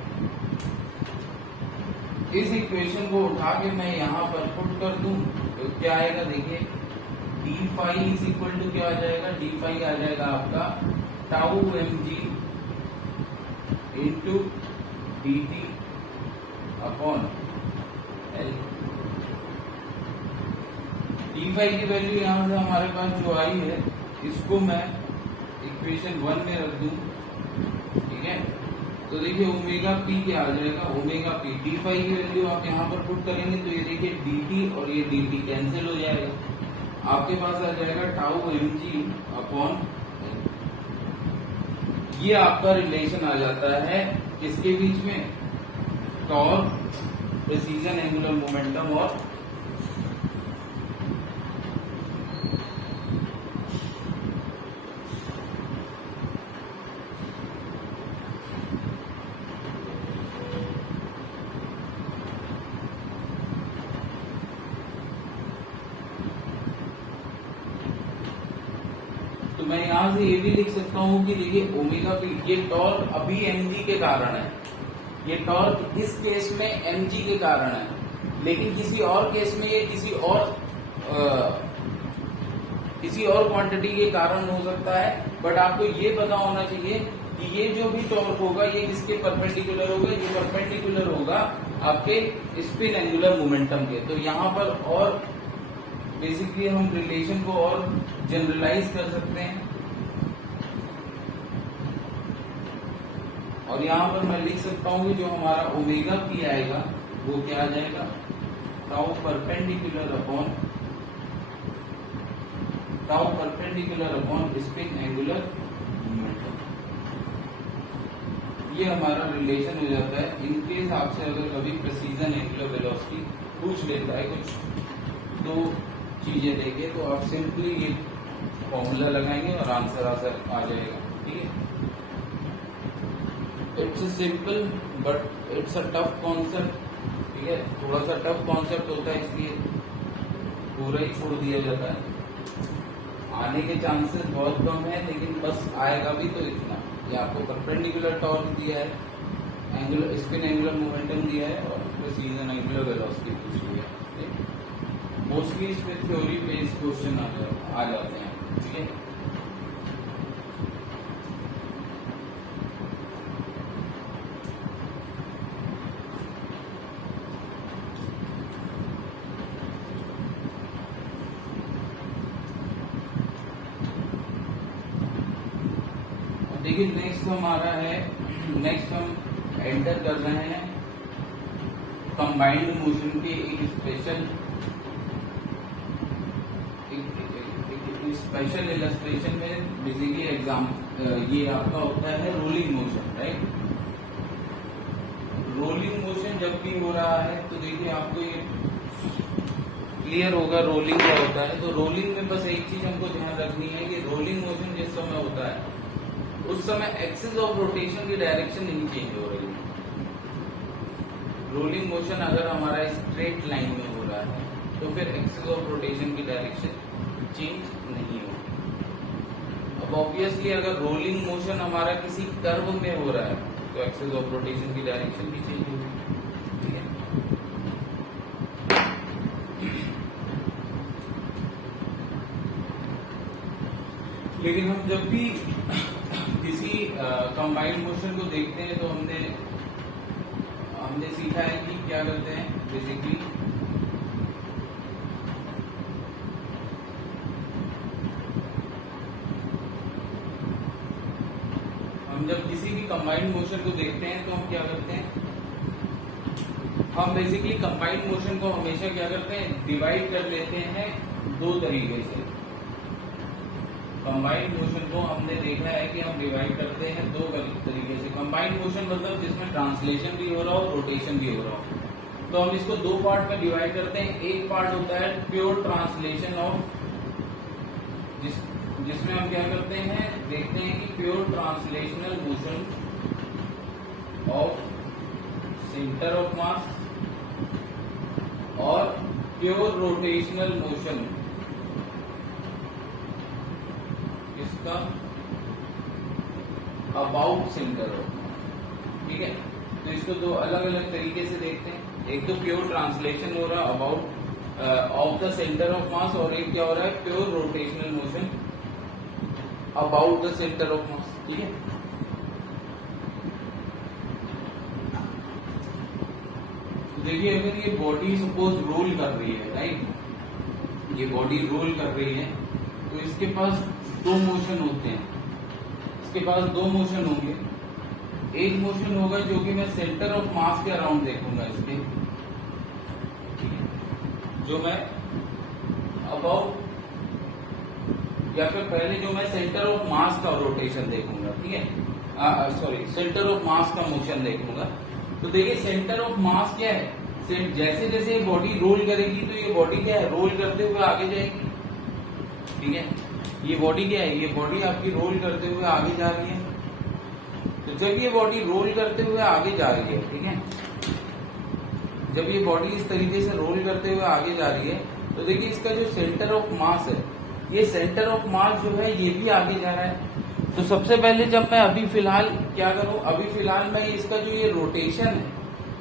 इस इक्वेशन को उठा के मैं यहाँ पर पुट कर दूं तो क्या आएगा? देखिए, D phi is equal to क्या आ जाएगा? डी फाई आ जाएगा आपका tau M G into D T upon L. D phi की वैल्यू यहाँ से हमारे पास जो आई है, इसको मैं इक्वेशन 1 में रख दूं, ठीक है। तो देखिए ओमेगा पी क्या आ जाएगा? ओमेगा पी डी फाई की वैल्यू आप यहाँ पर पुट करेंगे तो ये देखिए डी और ये डी कैंसिल हो जाएगा, आपके पास आ जाएगा टाउ एम जी अपॉन, ये आपका रिलेशन आ जाता है किसके बीच में? टॉर्क, प्रेसीजन एंगुलर मोमेंटम और तो मैं यहां से ये भी लिख सकता हूं कि देखिए ओमेगा पी, ये टॉर्क अभी एमजी के कारण है, ये टॉर्क इस केस में एमजी के कारण है, लेकिन किसी और केस में ये किसी और क्वांटिटी के कारण हो सकता है। बट आपको ये पता होना चाहिए कि ये जो भी टॉर्क होगा ये किसके परपेंडिकुलर होगा? ये परपेंडिकुलर होगा आपके स्पिन एंगुलर मोमेंटम के। तो यहाँ पर और बेसिकली हम रिलेशन को और जनरलाइज कर सकते हैं, और यहाँ पर मैं लिख सकता हूँ कि जो हमारा ओमेगा पी आएगा वो क्या आ जाएगा? Tau perpendicular upon spin angular momentum. ये हमारा रिलेशन हो जाता है। इनकेस आपसे अगर कभी प्रेसीजन एंगुलर वेलोसिटी पूछ लेता है कुछ दो चीजें देके, तो आप सिंपली ये फॉर्मूला लगाएंगे और आंसर आ जाएगा, ठीक है। It's a simple but it's a tough concept, ठीक है। थोड़ा सा टफ कॉन्सेप्ट होता है, इसलिए पूरा ही छोड़ दिया जाता है। आने के चांसेस बहुत कम है, लेकिन बस आएगा भी तो इतना। ये आपको परपेंडिकुलर टॉर्क दिया है, एंगुलर स्पिन एंगुलर मोमेंटम दिया है और प्रेसीजन एंगुलर वेलोसिटी पूछ लिया है। मोस्टली इसमें थ्योरी बेस्ड क्वेश्चन आ जाते हैं, ठीक है। देखिए नेक्स्ट हमारा है, नेक्स्ट हम एंटर कर रहे हैं कंबाइंड मोशन के एक स्पेशल इलस्ट्रेशन में बेसिकली एग्जाम ये आपका होता है rolling motion, right. Rolling motion जब भी हो रहा है तो देखिए आपको ये क्लियर होगा रोलिंग क्या होता है। तो रोलिंग में बस एक चीज हमको ध्यान रखनी है कि रोलिंग मोशन जिस समय होता है उस समय एक्सिस ऑफ रोटेशन की डायरेक्शन नहीं चेंज हो रही है। रोलिंग मोशन अगर हमारा स्ट्रेट लाइन में हो रहा है तो फिर एक्सिस ऑफ रोटेशन की डायरेक्शन चेंज नहीं होगी। अब ऑब्वियसली अगर रोलिंग मोशन हमारा किसी कर्व में हो रहा है तो एक्सिस ऑफ रोटेशन की डायरेक्शन भी चेंज होगी, ठीक है। लेकिन हम जब भी किसी कंबाइंड मोशन को देखते हैं तो हमने सीखा है कि क्या करते हैं बेसिकली हम जब किसी भी कंबाइंड मोशन को देखते हैं तो हम क्या करते हैं, हम बेसिकली कंबाइंड मोशन को हमेशा क्या करते हैं डिवाइड कर लेते हैं दो तरीके से। कंबाइंड मोशन को हमने देखा है कि हम डिवाइड करते हैं दो तरीके से। कंबाइंड मोशन मतलब जिसमें ट्रांसलेशन भी हो रहा हो रोटेशन भी हो रहा हो, तो हम इसको दो पार्ट में डिवाइड करते हैं। एक पार्ट होता है प्योर ट्रांसलेशन ऑफ, जिसमें हम क्या करते हैं देखते हैं कि pure translational motion of centre of mass और प्योर रोटेशनल मोशन इसका अबाउट सेंटर ऑफ मास, ठीक है। तो इसको दो अलग अलग तरीके से देखते हैं। एक तो प्योर ट्रांसलेशन हो रहा है about of the centre of mass, और एक क्या हो रहा है pure rotational motion about the centre of mass, ठीक है। देखिए अगर ये बॉडी सपोज रोल कर रही है, राइट, ये बॉडी रोल कर रही है तो इसके पास दो मोशन होते हैं। इसके पास दो मोशन होंगे। एक मोशन होगा जो कि मैं सेंटर ऑफ मास के अराउंड देखूंगा इसके, ठीक है, जो मैं अबाउट या फिर पहले जो मैं सेंटर ऑफ मास का रोटेशन देखूंगा, ठीक है, सॉरी सेंटर ऑफ मास का मोशन देखूंगा। तो देखिए सेंटर ऑफ मास क्या है, जैसे जैसे ये बॉडी रोल करेगी तो ये बॉडी क्या है रोल करते हुए आगे जाएगी, ठीक है। ये बॉडी क्या है, ये बॉडी आपकी रोल करते हुए आगे जा रही है। तो जब ये बॉडी रोल करते हुए आगे जा रही है, ठीक है, जब ये बॉडी इस तरीके से रोल करते हुए आगे जा रही है तो देखिए इसका जो सेंटर ऑफ मास है, ये सेंटर ऑफ मास जो है ये भी आगे जा रहा है। तो सबसे पहले जब मैं अभी फिलहाल क्या करूं, अभी फिलहाल मैं इसका जो ये रोटेशन है,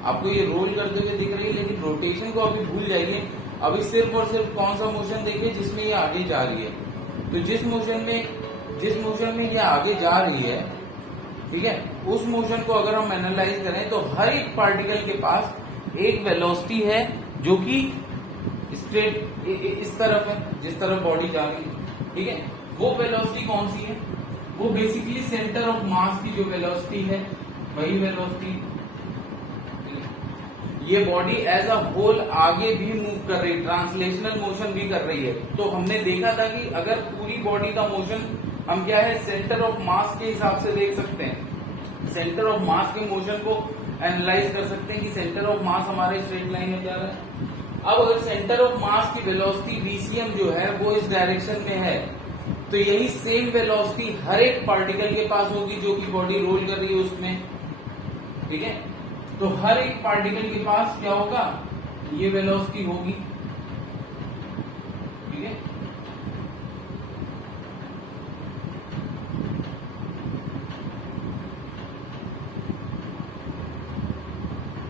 आपको ये रोल करते हुए दिख रही है, लेकिन रोटेशन को अभी भूल जाइए। अभी सिर्फ और सिर्फ कौन सा मोशन देखिए जिसमें ये आगे जा रही है। तो जिस मोशन में ये आगे जा रही है, ठीक है, उस मोशन को अगर हम एनालाइज करें तो हर एक पार्टिकल के पास एक वेलोसिटी है जो कि स्ट्रेट इस तरफ है, जिस तरफ बॉडी जा रही है, ठीक है। वो वेलोसिटी कौन सी है, वो बेसिकली सेंटर ऑफ मास की जो वेलोसिटी है वही वेलोसिटी। ये बॉडी एज अ होल आगे भी मूव कर रही है, ट्रांसलेशनल मोशन भी कर रही है। तो हमने देखा था कि अगर पूरी बॉडी का मोशन हम क्या है सेंटर ऑफ मास के हिसाब से देख सकते हैं, सेंटर ऑफ मास के मोशन को एनालाइज कर सकते हैं कि सेंटर ऑफ मास हमारे स्ट्रेट लाइन में जा रहा है। अब अगर सेंटर ऑफ मास की वेलोसिटी VCM जो है वो इस डायरेक्शन में है, तो यही सेम वेलोसिटी हर एक पार्टिकल के पास होगी जो कि बॉडी रोल कर रही है उसमें, ठीक है। तो हर एक पार्टिकल के पास क्या होगा, ये वेलोसिटी होगी, ठीक है।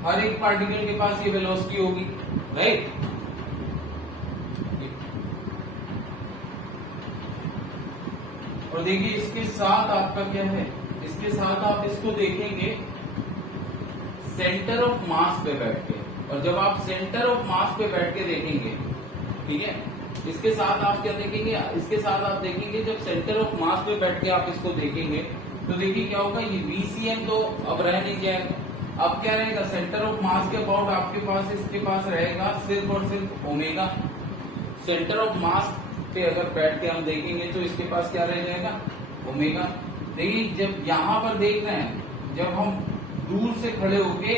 हर एक पार्टिकल के पास ये वेलोसिटी होगी, राइट। और देखिए इसके साथ आपका क्या है, इसके साथ आप इसको देखेंगे सेंटर ऑफ मास पे बैठ के। और जब आप सेंटर ऑफ मास पे बैठ के देखेंगे, ठीक है, इसके साथ आप क्या देखेंगे, इसके साथ आप देखेंगे जब सेंटर ऑफ मास पे बैठ के आप इसको देखेंगे तो देखिए क्या होगा, ये VCM तो अब रह नहीं जाएगा, अब क्या रहेगा, सेंटर ऑफ मास के अबाउट आपके पास इसके पास रहेगा सिर्फ और सिर्फ ओमेगा। सेंटर ऑफ मास पे अगर बैठ के हम देखेंगे तो इसके पास क्या रह जाएगा, ओमेगा। देखिए जब यहाँ पर देख रहे हैं, जब हम दूर से खड़े होके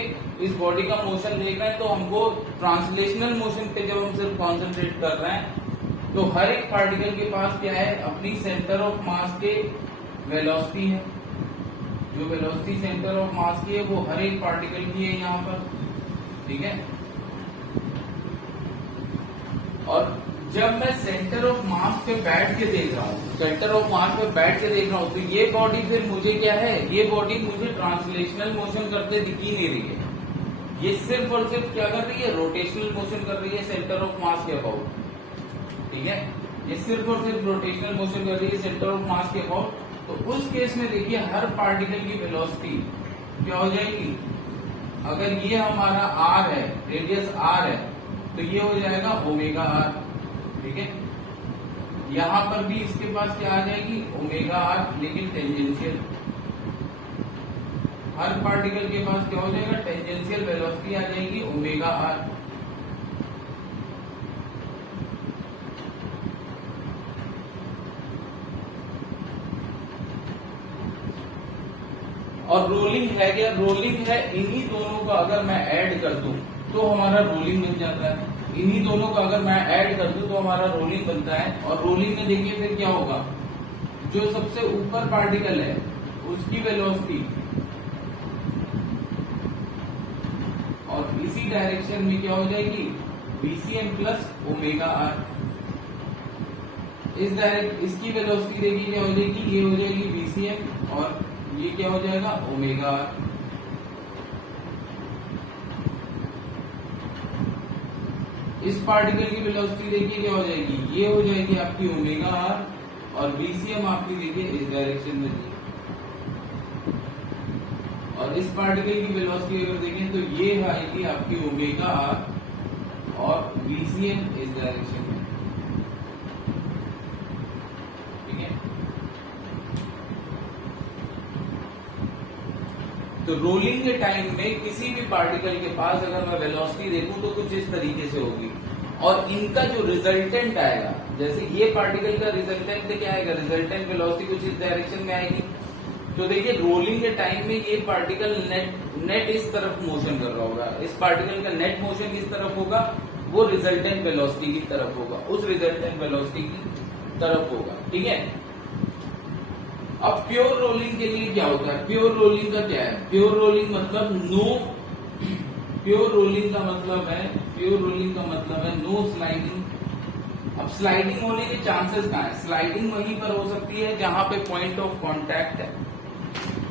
इस बॉडी का मोशन देख रहे हैं तो हमको ट्रांसलेशनल मोशन पे जब हम सिर्फ कॉन्सेंट्रेट कर रहे हैं तो हर एक पार्टिकल के पास क्या है, अपनी सेंटर ऑफ मास के वेलोसिटी है। जो वेलोसिटी सेंटर ऑफ मास की है वो हर एक पार्टिकल की है यहाँ पर, ठीक है। और जब मैं सेंटर ऑफ मास पे बैठ के देख रहा हूँ, सेंटर ऑफ मास पे बैठ के देख रहा हूँ, तो ये बॉडी फिर मुझे क्या है, ये बॉडी मुझे ट्रांसलेशनल मोशन करते दिख ही नहीं रही है। ये सिर्फ और सिर्फ क्या कर रही है, रोटेशनल मोशन कर रही है सेंटर ऑफ मास के अबाउट, ठीक है। ये सिर्फ और सिर्फ रोटेशनल मोशन कर रही है सेंटर ऑफ मास के अबाउट। तो उस केस में देखिए हर पार्टिकल की वेलोसिटी क्या हो जाएगी, अगर ये हमारा आर है, रेडियस आर है, तो ये हो जाएगा ओमेगा आर, ठीक है। यहां पर भी इसके पास क्या आ जाएगी, ओमेगा आर, लेकिन टेंजेंशियल। हर पार्टिकल के पास क्या हो जाएगा, टेंजेंशियल वेलोसिटी आ जाएगी ओमेगा आर। और रोलिंग है क्या, रोलिंग है, इन्हीं दोनों का अगर मैं ऐड कर दूं तो हमारा रोलिंग बन जाता है। इन्हीं दोनों का अगर मैं ऐड कर दूं तो हमारा रोलिंग बनता है। और रोलिंग में देखिए फिर क्या होगा, जो सबसे ऊपर पार्टिकल है उसकी वेलोसिटी और इसी डायरेक्शन में क्या हो जाएगी, VCM प्लस ओमेगा आर। इसकी वेलोसिटी देखिए क्या हो जाएगी, ये हो जाएगी VCM और ये क्या हो जाएगा, ओमेगा आर। इस पार्टिकल की वेलोसिटी देखिए क्या हो जाएगी, ये हो जाएगी आपकी ओमेगा आर और VCM आपकी देखिए इस डायरेक्शन में थी। और इस पार्टिकल की वेलोसिटी अगर देखें तो ये आएगी आपकी ओमेगा आर और VCM इस डायरेक्शन में, ठीक है। तो रोलिंग के टाइम में किसी भी पार्टिकल के पास अगर मैं वेलोसिटी देखूं तो कुछ इस तरीके से होगी। और इनका जो रिजल्टेंट आएगा, जैसे ये पार्टिकल का रिजल्टेंट क्या आएगा, रिजल्टेंट वेलोसिटी कुछ इस डायरेक्शन में आएगी। तो देखिए रोलिंग के टाइम में ये पार्टिकल नेट इस तरफ मोशन कर रहा होगा, इस पार्टिकल का नेट मोशन किस तरफ होगा, वो रिजल्टेंट वेलोसिटी की तरफ होगा, उस रिजल्टेंट वेलोसिटी की तरफ होगा, ठीक है। अब प्योर रोलिंग के लिए क्या होता है, प्योर रोलिंग का क्या है, प्योर रोलिंग मतलब प्योर रोलिंग का मतलब है नो स्लाइडिंग। अब स्लाइडिंग होने के चांसेस कहाँ है, स्लाइडिंग वहीं पर हो सकती है जहां पे पॉइंट ऑफ कांटेक्ट है,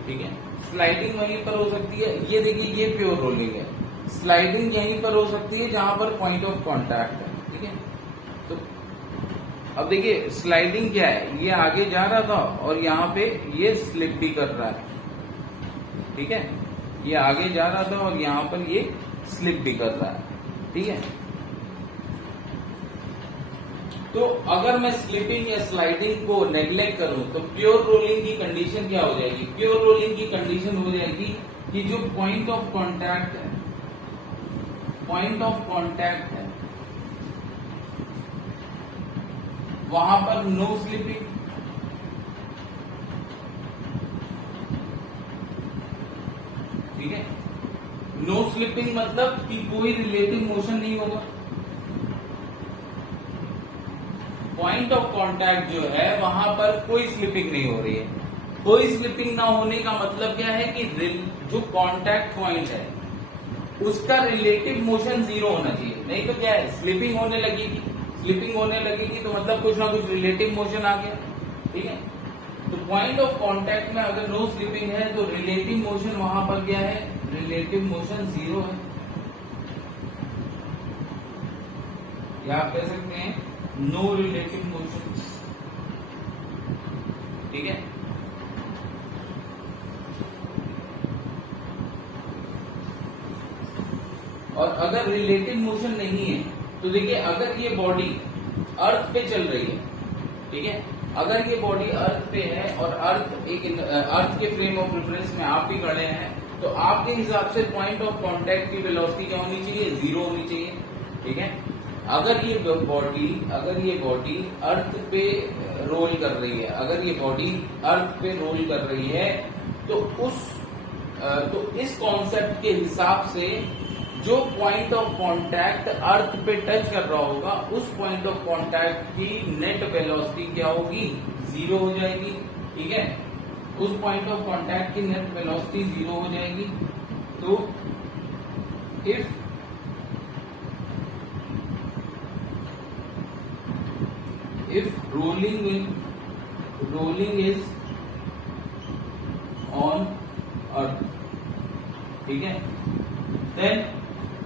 ठीक है। स्लाइडिंग वहीं पर हो सकती है, ये देखिए ये प्योर रोलिंग है। स्लाइडिंग यहीं पर हो सकती है जहां पर पॉइंट ऑफ कांटेक्ट है, ठीक है। तो अब देखिए स्लाइडिंग क्या है, ये आगे जा रहा था और यहाँ पे ये स्लिप भी कर रहा है, ठीक है। ये आगे जा रहा था और यहाँ पर ये स्लिप भी कर रहा है, ठीक है। तो अगर मैं स्लिपिंग या स्लाइडिंग को नेग्लेक्ट करूं तो प्योर रोलिंग की कंडीशन क्या हो जाएगी, प्योर रोलिंग की कंडीशन हो जाएगी कि जो पॉइंट ऑफ कांटेक्ट है, वहां पर नो स्लिपिंग, ठीक है। नो स्लिपिंग मतलब कि कोई रिलेटिव मोशन नहीं होगा। पॉइंट ऑफ कांटेक्ट जो है वहां पर कोई स्लिपिंग नहीं हो रही है। कोई स्लिपिंग ना होने का मतलब क्या है कि जो कांटेक्ट पॉइंट है उसका रिलेटिव मोशन 0 होना चाहिए, नहीं तो क्या है स्लिपिंग होने लगेगी। स्लिपिंग होने लगेगी तो मतलब कुछ ना कुछ रिलेटिव मोशन आ गया, ठीक है। तो पॉइंट ऑफ कांटेक्ट में अगर नो स्लिपिंग है तो रिलेटिव मोशन वहां पर क्या है, रिलेटिव मोशन 0 है, या आप कह सकते हैं नो रिलेटिव मोशन, ठीक है। और अगर रिलेटिव मोशन नहीं है तो देखिए अगर ये बॉडी अर्थ पे चल रही है, ठीक है, अगर ये बॉडी अर्थ पे है और अर्थ के फ्रेम ऑफ रेफरेंस में आप भी खड़े हैं तो आपके हिसाब से पॉइंट ऑफ कांटेक्ट की वेलोसिटी क्या होनी चाहिए, 0 होनी चाहिए। ठीक है, अगर ये बॉडी अर्थ पे रोल कर रही है, अगर ये बॉडी अर्थ पे रोल कर रही है, तो इस कॉन्सेप्ट के हिसाब से जो पॉइंट ऑफ कांटेक्ट अर्थ पे टच कर रहा होगा, उस पॉइंट ऑफ कांटेक्ट की नेट वेलोसिटी क्या होगी, 0 हो जाएगी। ठीक है, उस पॉइंट ऑफ कांटेक्ट की नेट वेलोसिटी 0 हो जाएगी। तो if rolling is on earth, ठीक है, देन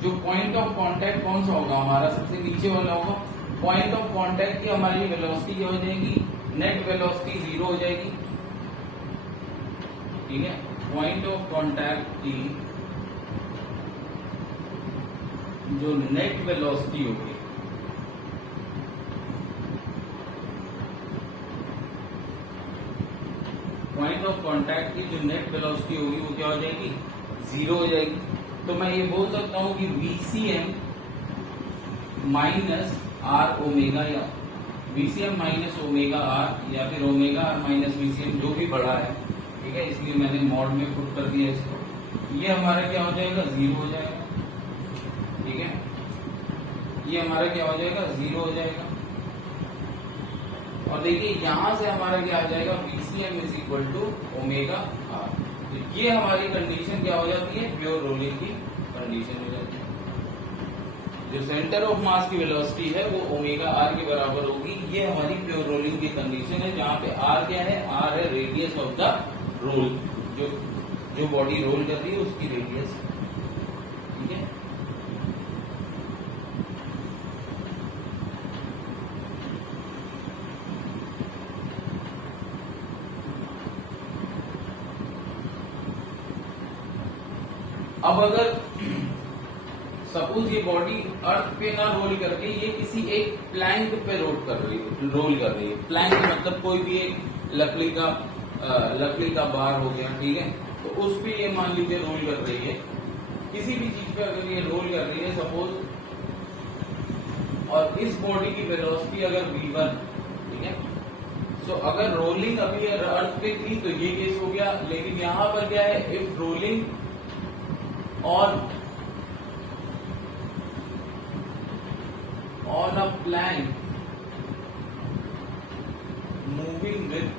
जो पॉइंट ऑफ कांटेक्ट कौन सा होगा हमारा, सबसे नीचे वाला होगा। पॉइंट ऑफ कांटेक्ट की हमारी वेलोसिटी क्या हो जाएगी, नेट वेलोसिटी 0 हो जाएगी। ठीक है, पॉइंट ऑफ कांटेक्ट की जो नेट वेलोसिटी होगी, पॉइंट ऑफ कांटेक्ट की जो नेट वेलोसिटी होगी वो क्या हो जाएगी, 0 हो जाएगी। तो मैं ये बोल सकता हूं कि VCM माइनस आर ओमेगा, या VCM माइनस ओमेगा आर, या फिर ओमेगा आर माइनस VCM, जो भी बड़ा है। ठीक है, इसलिए मैंने मॉड में पुट कर दिया इसको। ये हमारा क्या हो जाएगा, 0 हो जाएगा। ठीक है, ये हमारा क्या हो जाएगा, 0 हो जाएगा। और देखिए यहां से हमारा क्या आ जाएगा, VCM is equal to omega R. तो ये हमारी कंडीशन क्या हो जाती है, प्योर रोलिंग की कंडीशन हो जाती है। जो सेंटर ऑफ मास की वेलोसिटी है वो ओमेगा आर के बराबर होगी। ये हमारी प्योर रोलिंग की कंडीशन है, जहां पे आर क्या है, आर है रेडियस ऑफ द रोल, जो बॉडी रोल कर रही है उसकी रेडियस। ठीक है, अब अगर सपोज ये बॉडी अर्थ पे ना रोल करके ये किसी एक प्लैंक पे रोल कर रही है। प्लैंक मतलब कोई भी एक लकड़ी का बार हो गया। ठीक है, तो उस पे ये मान लीजिए रोल कर रही है, किसी भी चीज पे अगर ये रोल कर रही है सपोज, और इस बॉडी की वेलोसिटी अगर v1, ठीक है, सो अगर रोलिंग अभी अर्थ पे थी तो ये केस हो गया। लेकिन यहां पर क्या है, if rolling on a plank moving with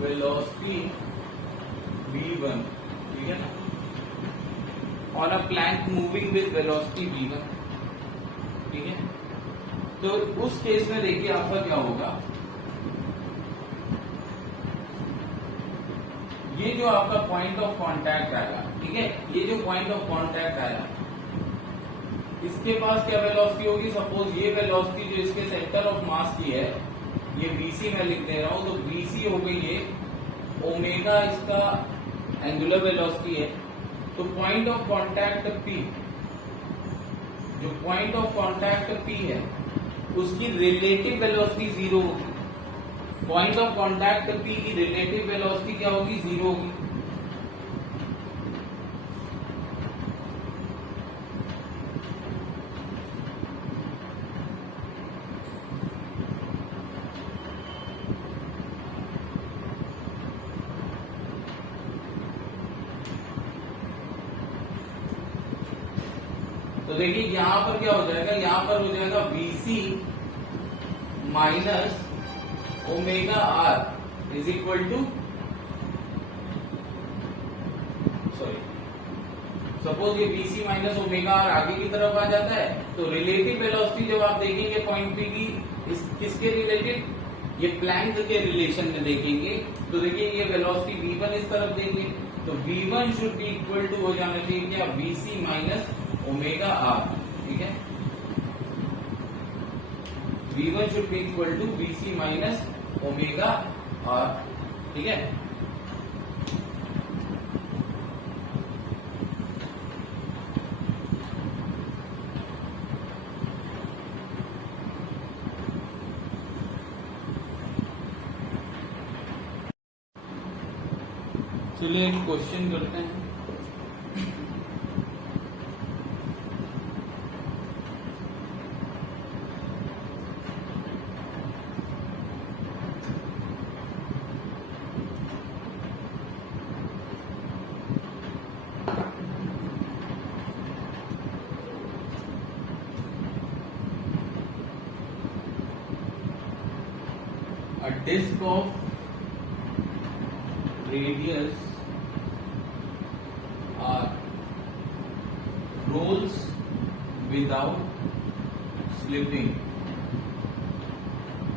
velocity v1, ठीक है ना, on a plank moving with velocity v1, ठीक है। तो उस केस में देखिए आपका क्या होगा, ये जो आपका पॉइंट ऑफ कांटेक्ट आएगा, ठीक है, ये जो पॉइंट ऑफ कांटेक्ट आएगा, इसके पास क्या वेलोसिटी होगी, सपोज ये वेलोसिटी जो इसके सेंटर ऑफ मास की है, ये VC मैं लिख दे रहा हूं, तो VC हो गई ये ओमेगा, इसका एंगुलर वेलोसिटी है। तो पॉइंट ऑफ कांटेक्ट P, जो पॉइंट ऑफ कांटेक्ट P है उसकी रिलेटिव वेलोसिटी 0 होगी। पॉइंट ऑफ कांटेक्ट P की रिलेटिव वेलोसिटी क्या होगी, 0 होगी। तो देखिए यहां पर क्या हो जाएगा, यहां पर हो जाएगा VC minus omega R is equal to, sorry, suppose ये VC माइनस ओमेगा आर आगे की तरफ आ जाता है, तो रिलेटिव वेलोसिटी जब आप देखेंगे पॉइंट P की, किसके रिलेटेड, ये प्लैंक के रिलेशन में देखेंगे, तो देखिए ये वेलोसिटी v1 इस तरफ देंगे, तो v1 should be equal to हो जाना चाहिए क्या, VC माइनस ओमेगा आर। ठीक है, v1 should be equal to VC minus omega R. ठीक है, चलिए एक क्वेश्चन करते हैं। A disk of radius r rolls without slipping.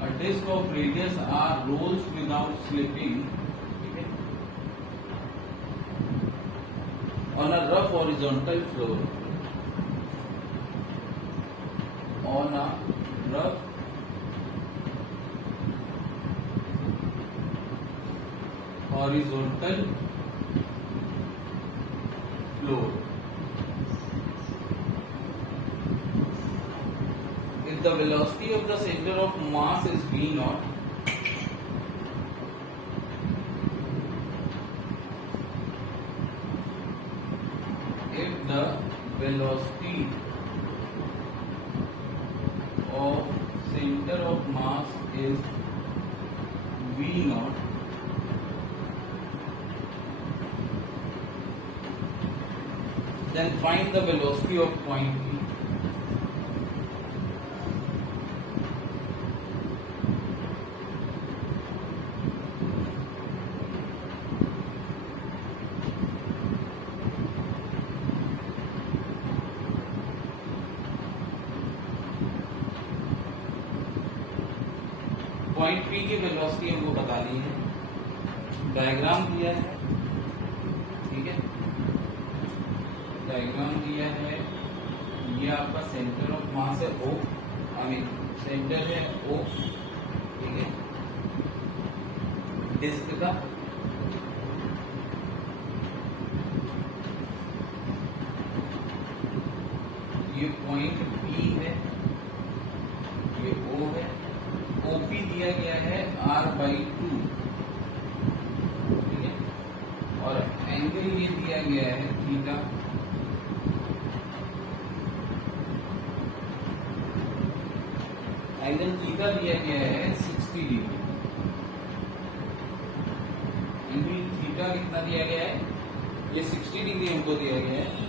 A disk of radius r rolls without slipping, okay, on a rough horizontal floor. On a rough horizontal floor. If the velocity of the center of mass is v naught, if the velocity of center of mass is v naught, then find the velocity of point P. Point P की वेलोसिटी हमको बतानी है, डायग्राम दिया है, ठीक है, डायग्राम दिया है, ये आपका सेंटर ऑफ मास है O, आई मीन सेंटर है O, ठीक है, डिस्क का, ये पॉइंट P है, ये O है, OP दिया गया है r/2, ठीक है, और एंगल ये दिया गया है थीटा, एंगल थीटा दिया गया है 60 डिग्री। एंगल थीटा कितना दिया गया है, ये 60 डिग्री हमको दिया गया है।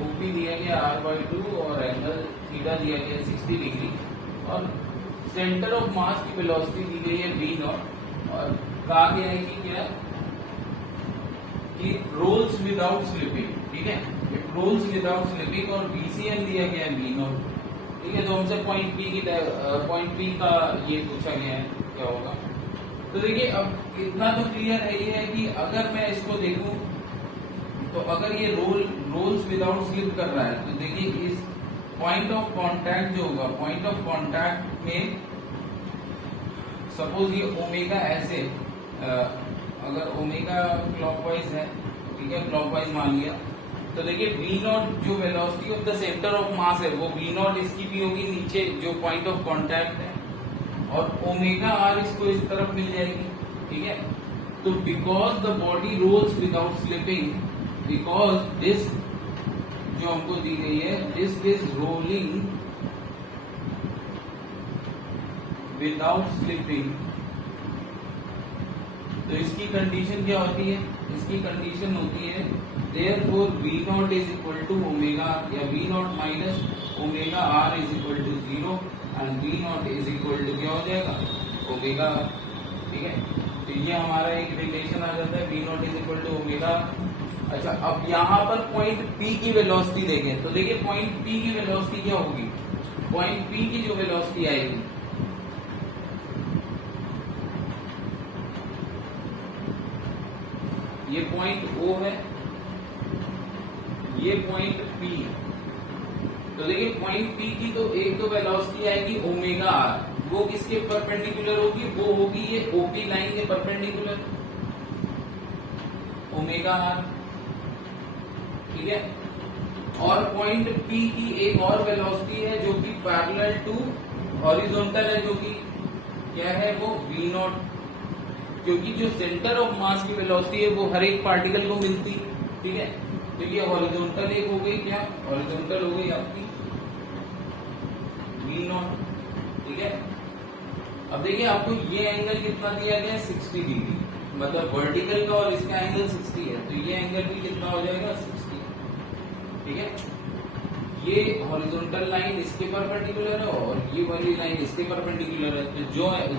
ओपी दिया गया r/2 और एंगल थीटा दिया गया है 60 डिग्री, और सेंटर ऑफ मास की वेलोसिटी दी गई है v नॉट, और कहा गया है कि क्या, कि रोल्स विदाउट स्लिपिंग, ठीक है, इट रोल्स विदाउट स्लिपिंग, और VCN दिया गया है v नॉट, ठीक है। तो हमसे पॉइंट P का ये पूछा गया है क्या होगा। तो देखिए अब इतना तो क्लियर है, ये है कि अगर मैं इसको देखूं तो अगर ये रोल्स विदाउट स्लिप कर रहा है, तो देखिए इस पॉइंट ऑफ कांटेक्ट जो होगा, पॉइंट ऑफ कांटेक्ट में सपोज ये ओमेगा ऐसे, अगर ओमेगा क्लॉकवाइज है, ठीक है, क्लॉकवाइज मान लिया, तो देखिए v नॉट जो velocity of the centre of mass है वो v नॉट इसकी भी होगी नीचे जो पॉइंट ऑफ कांटेक्ट है, और ओमेगा r इसको इस तरफ मिल जाएगी, ठीक है। तो because the body rolls without slipping, because this जो हमको दी गई है, this is rolling without slipping, तो इसकी कंडीशन क्या होती है, इसकी कंडीशन होती है therefore v naught is equal to omega, या v naught minus omega r is equal to 0, and v naught is equal to क्या हो जाएगा, ओमेगा, ठीक है। तो ये हमारा एक रिलेशन आ जाता है, v naught is equal to omega. अच्छा, अब यहाँ पर पॉइंट P की वेलोसिटी देखें, तो देखिए पॉइंट P की वेलोसिटी क्या होगी, पॉइंट P की जो वेलोसिटी आएगी, ये पॉइंट O है, ये पॉइंट P, तो देखिए पॉइंट P की तो एक तो वेलोसिटी आएगी ओमेगा r, वो किसके परपेंडिकुलर होगी, वो होगी ये OP लाइन के परपेंडिकुलर, ओमेगा r, ठीक है। और पॉइंट P की एक और वेलोसिटी है जो कि पैरेलल टू हॉरिजॉन्टल है, जो कि क्या है वो v नॉट, क्योंकि जो सेंटर ऑफ मास की वेलोसिटी है वो हर एक पार्टिकल को मिलती है, ठीक है। तो ये हॉरिजॉन्टल एक हो गई, क्या हॉरिजॉन्टल हो गई आपकी v नॉट, ठीक है। अब देखिए आपको ये एंगल कितना दिया गया है 60 डिग्री, मतलब वर्टिकल का और इसका एंगल 60 है, तो ये एंगल भी कितना हो जाएगा 60, ठीक है। ये हॉरिजॉन्टल लाइन इसके परपेंडिकुलर है और ये वाली लाइन इसके परपेंडिकुलर है, तो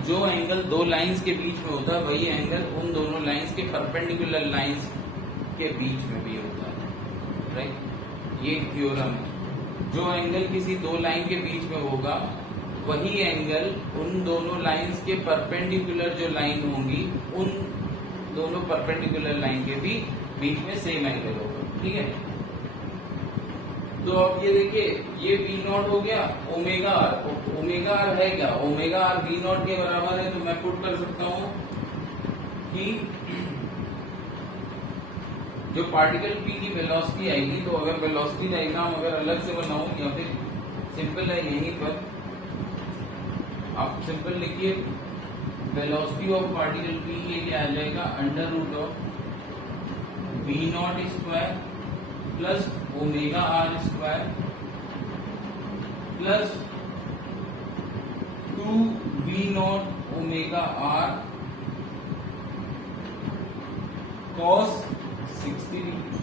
जो एंगल दो लाइंस के बीच में होता है वही एंगल उन दोनों लाइंस के परपेंडिकुलर लाइंस के बीच में भी होता है, राइट। ये थ्योरम है, जो एंगल किसी दो लाइन के बीच में होगा वही एंगल उन दोनों लाइंस के परपेंडिकुलर जो लाइन होंगी उन दोनों परपेंडिकुलर लाइन के भी बीच में सेम एंगल होगा, ठीक है। तो अब ये देखिए ये v नॉट हो गया ओमेगा आर, ओमेगा आर है क्या, ओमेगा आर v नॉट के बराबर है, तो मैं पुट कर सकता हूं कि जो पार्टिकल p की वेलोसिटी आएगी, तो अगर वेलोसिटी डायग्राम अगर अलग से बनाऊं या फिर सिंपल है यहीं पर आप सिंपल लिखिए, वेलोसिटी ऑफ पार्टिकल p ये क्या आ जाएगा under root of v naught square plus omega R square plus 2 v naught omega R cos 60 degree,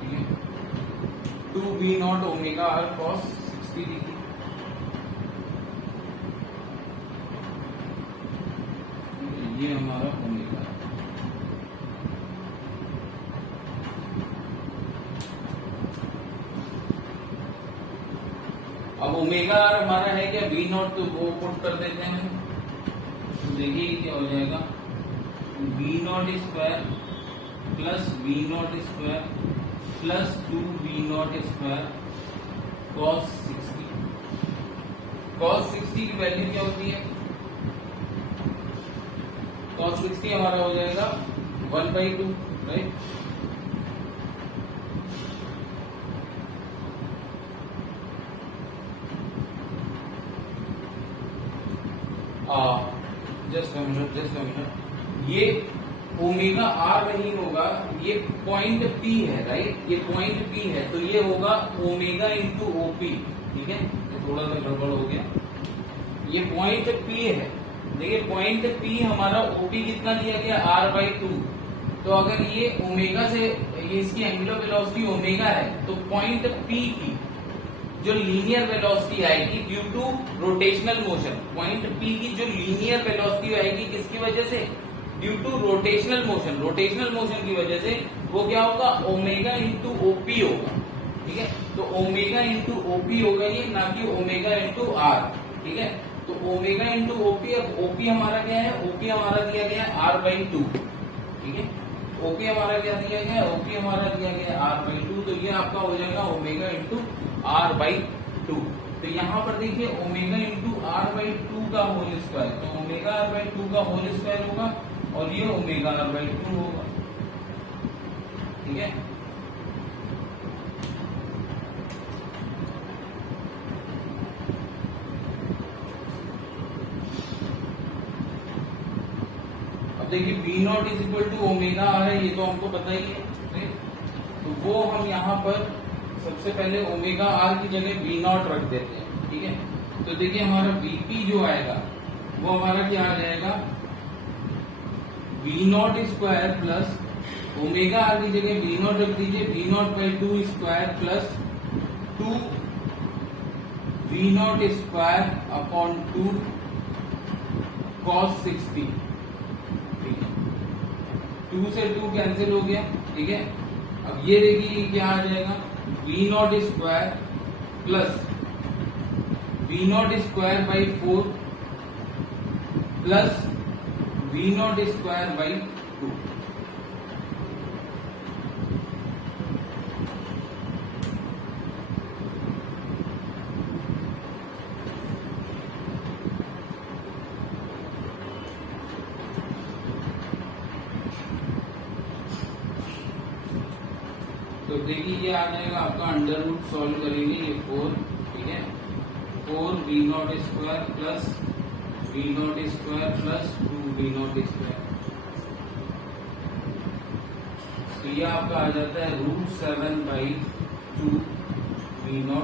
ठीक है। 2 v naught omega R cos 60 degree, ये हमारा ओमेगा है। अब ओमेगा आर हमारा है क्या v नॉट, तो वो पुट कर देते हैं, तो देखिए क्या हो जाएगा v naught square plus v naught square plus 2 v naught square cos 60, cos 60 की वैल्यू क्या होती है, कॉस 60 हमारा हो जाएगा 1/2, राइट। जस्ट अ मिनट, ये ओमेगा आर नहीं होगा, ये पॉइंट P है, राइट, ये पॉइंट P है, तो ये होगा ओमेगा इंटू ओपी, ठीक है। ये थोड़ा सा गड़बड़ हो गया, ये पॉइंट P है, देखिए पॉइंट P हमारा OP कितना दिया गया R/2, तो अगर ये ओमेगा से ये इसकी एंगुलर वेलोसिटी ओमेगा है, तो पॉइंट P की जो लीनियर वेलोसिटी आएगी due to rotational motion, point P की जो लीनियर वेलोसिटी आएगी किसकी वजह से, due to rotational motion, rotational motion की वजह से वो क्या होगा ओमेगा इंटू ओपी होगा, ठीक है। तो ओमेगा इंटू ओपी होगा ये, ना कि ओमेगा इंटू आर, ठीक है। तो ओमेगा इंटू ओपी, अब ओपी हमारा क्या है, ओपी हमारा दिया गया है R/2, ठीक है। ओपी हमारा क्या दिया गया है, ओपी हमारा दिया गया है R/2, तो ये आपका हो जाएगा ओमेगा इंटू R/2। तो यहाँ पर देखिए ओमेगा इंटू R/2 का होल स्क्वायर, तो ओमेगा R/2 का होल स्क्वायर होगा और ये ओमेगा R/2 होगा, ठीक है। अब देखिए v naught is equal to omega R है, ये तो हमको पता ही है, तो वो हम यहाँ पर सबसे पहले ओमेगा आर की जगह v नॉट रख देते हैं, ठीक है। तो देखिए हमारा vp जो आएगा वो हमारा क्या आ जाएगा v naught square plus omega R की जगह v नॉट रख दीजिए, v naught by 2 square plus 2 v naught square upon 2 cos 60, 2 से 2 कैंसिल हो गया, ठीक है। अब ये देखिए क्या आ जाएगा v naught square plus v naught square by 4 plus v naught square by 2, तो देखिए ये आ जाएगा आपका अंडर रूट सॉल्व करेंगे ये 4, ठीक है। 4 4v0 square plus v0 square plus 2v0 square. तो ये आपका आ जाता है √7/2 v0।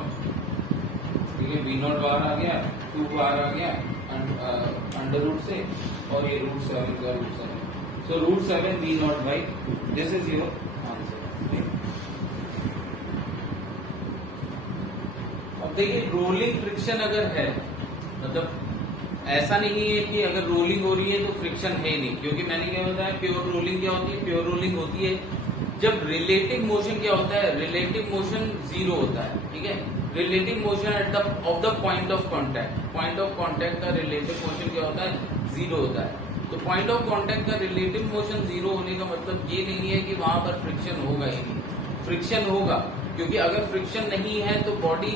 ठीक है, v0 बाहर आ गया, 2 बाहर आ गया अंडर रूट से, और ये √7 का √7, सो √7 v0/2। This is your answer. अब देखिए रोलिंग फ्रिक्शन अगर है, मतलब ऐसा नहीं है कि अगर रोलिंग हो रही है तो फ्रिक्शन है नहीं, क्योंकि मैंने क्या बताया प्योर रोलिंग क्या होती है। प्योर रोलिंग होती है जब रिलेटिव मोशन क्या होता है, रिलेटिव मोशन 0 होता है। ठीक है, relative motion at the of the point of contact, point of contact का रिलेटिव मोशन क्या होता है, 0 होता है। तो पॉइंट ऑफ कांटेक्ट का रिलेटिव मोशन 0 होने का मतलब ये नहीं है कि वहां पर फ्रिक्शन होगा ही नहीं, फ्रिक्शन होगा, क्योंकि अगर फ्रिक्शन नहीं है तो बॉडी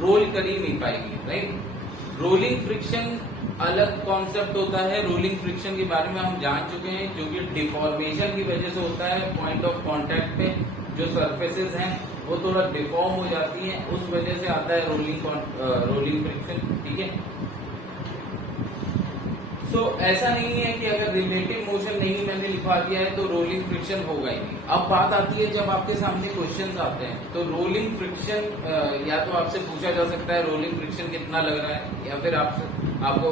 रोल कर ही नहीं पाएगी, राइट। रोलिंग फ्रिक्शन अलग कॉन्सेप्ट होता है। रोलिंग फ्रिक्शन के बारे में हम जान चुके हैं, क्योंकि डिफॉर्मेशन की वजह से होता है। पॉइंट ऑफ कांटेक्ट पे जो सरफेसेस हैं वो थोड़ा डिफॉर्म हो जाती हैं, उस वजह से आता है रोलिंग फ्रिक्शन। ठीक है, सो ऐसा नहीं है कि अगर रिलेटिव मोशन नहीं मैंने लिखवा दिया है तो रोलिंग फ्रिक्शन होगा ही नहीं। अब बात आती है जब आपके सामने क्वेश्चंस आते हैं, तो रोलिंग फ्रिक्शन या तो आपसे पूछा जा सकता है रोलिंग फ्रिक्शन कितना लग रहा है, या फिर आपको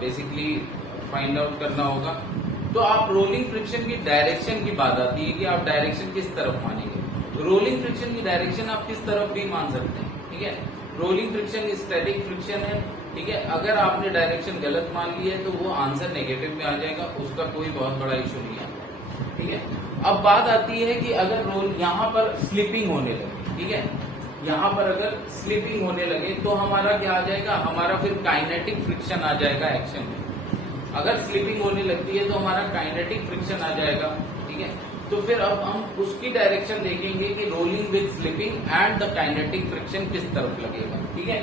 बेसिकली फाइंड आउट करना होगा। तो आप रोलिंग फ्रिक्शन की डायरेक्शन की बात आती है कि आप डायरेक्शन किस तरफ मानेंगे। रोलिंग फ्रिक्शन की डायरेक्शन आप किस तरफ भी मान सकते हैं। ठीक है, रोलिंग फ्रिक्शन स्टैटिक फ्रिक्शन है। ठीक है, अगर आपने डायरेक्शन गलत मान ली है तो वो आंसर नेगेटिव में आ जाएगा, उसका कोई बहुत बड़ा इशू नहीं आता। ठीक है, अब बात आती है कि अगर रोल यहाँ पर स्लिपिंग होने लगे, ठीक है, यहाँ पर अगर स्लिपिंग होने लगे तो हमारा क्या आ जाएगा, हमारा फिर काइनेटिक फ्रिक्शन आ जाएगा एक्शन में। अगर स्लिपिंग होने लगती है तो हमारा काइनेटिक फ्रिक्शन आ जाएगा। ठीक है, तो फिर अब हम उसकी डायरेक्शन देखेंगे कि rolling with slipping and the kinetic friction किस तरफ लगेगा। ठीक है,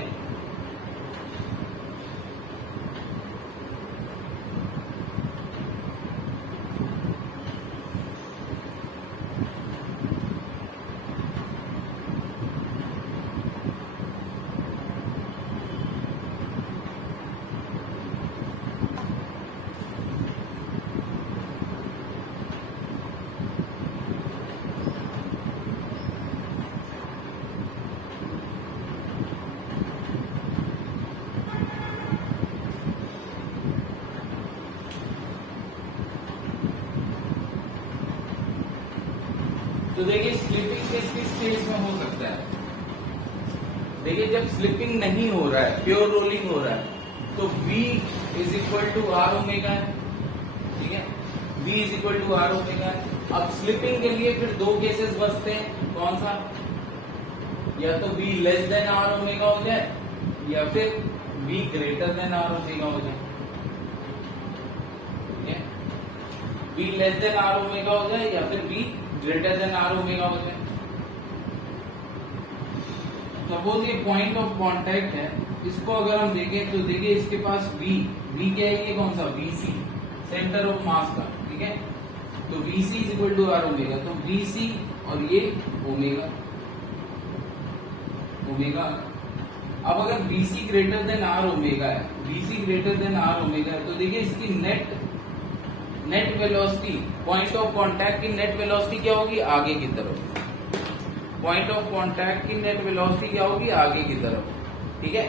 तो देखिए स्लिपिंग किस किस केस में हो सकता है। देखिए जब स्लिपिंग नहीं हो रहा है, प्योर रोलिंग हो रहा है, तो V = R ओमेगा है। ठीक है, V = R ओमेगा है। अब स्लिपिंग के लिए फिर दो केसेस बचते हैं, कौन सा, या तो V < R ओमेगा हो जाए, या फिर V < R ओमेगा हो जाए। ठीक है, V < R ओमेगा हो जाए या फिर V R ओमेगा हो जाए। सपोज ये पॉइंट ऑफ कांटेक्ट है, इसको अगर हम देखें तो देखिए इसके पास V क्या है, ये कौन सा, VC, सेंटर ऑफ मास का। ठीक है, तो VC = R ओमेगा, तो VC और ये ओमेगा। अब अगर VC > R ओमेगा है, VC > R ओमेगा है, तो देखिए इसकी net velocity, point of contact की नेट वेलोसिटी क्या होगी, आगे की तरफ। पॉइंट ऑफ कांटेक्ट की नेट वेलोसिटी क्या होगी, आगे की तरफ। ठीक है,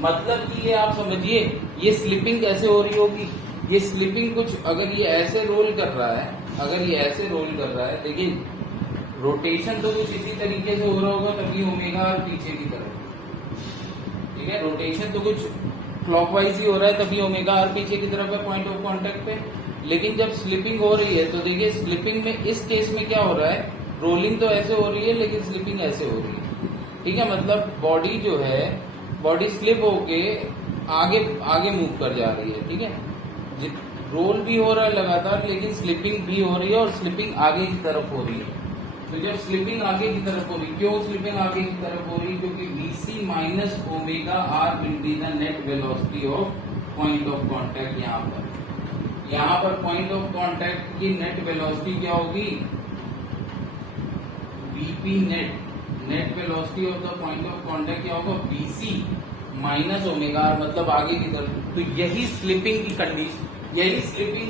मतलब कि ये आप समझिए ये स्लिपिंग कैसे हो रही होगी। ये स्लिपिंग कुछ अगर ये ऐसे रोल कर रहा है, अगर ये ऐसे रोल कर रहा है, देखिए रोटेशन तो कुछ इसी तरीके से हो रहा होगा, तभी ओमेगा और पीछे की तरफ। ठीक है, रोटेशन तो कुछ क्लॉकवाइज ही हो रहा है, तभी ओमेगा और पीछे की तरफ है पॉइंट ऑफ कांटेक्ट पे। लेकिन जब स्लिपिंग हो रही है तो देखिए स्लिपिंग में इस केस में क्या हो रहा है, रोलिंग तो ऐसे हो रही है लेकिन स्लिपिंग ऐसे हो रही है। ठीक है, मतलब बॉडी जो है, बॉडी स्लिप होके आगे मूव कर जा रही है। ठीक है, रोल भी हो रहा है लगातार, लेकिन स्लिपिंग भी हो रही है, और स्लिपिंग आगे की तरफ हो रही है। तो जब स्लिपिंग आगे की तरफ हो रही, क्यों स्लिपिंग आगे की तरफ हो रही, क्योंकि VC - omega R will be the net velocity of point of contact। यहाँ पर पॉइंट ऑफ कांटेक्ट की नेट वेलोसिटी क्या होगी, VP net, net velocity of the point of contact क्या होगा, BC माइनस ओमेगा आर, मतलब आगे की तरफ। तो यही स्लिपिंग की कंडीशन, यही स्लिपिंग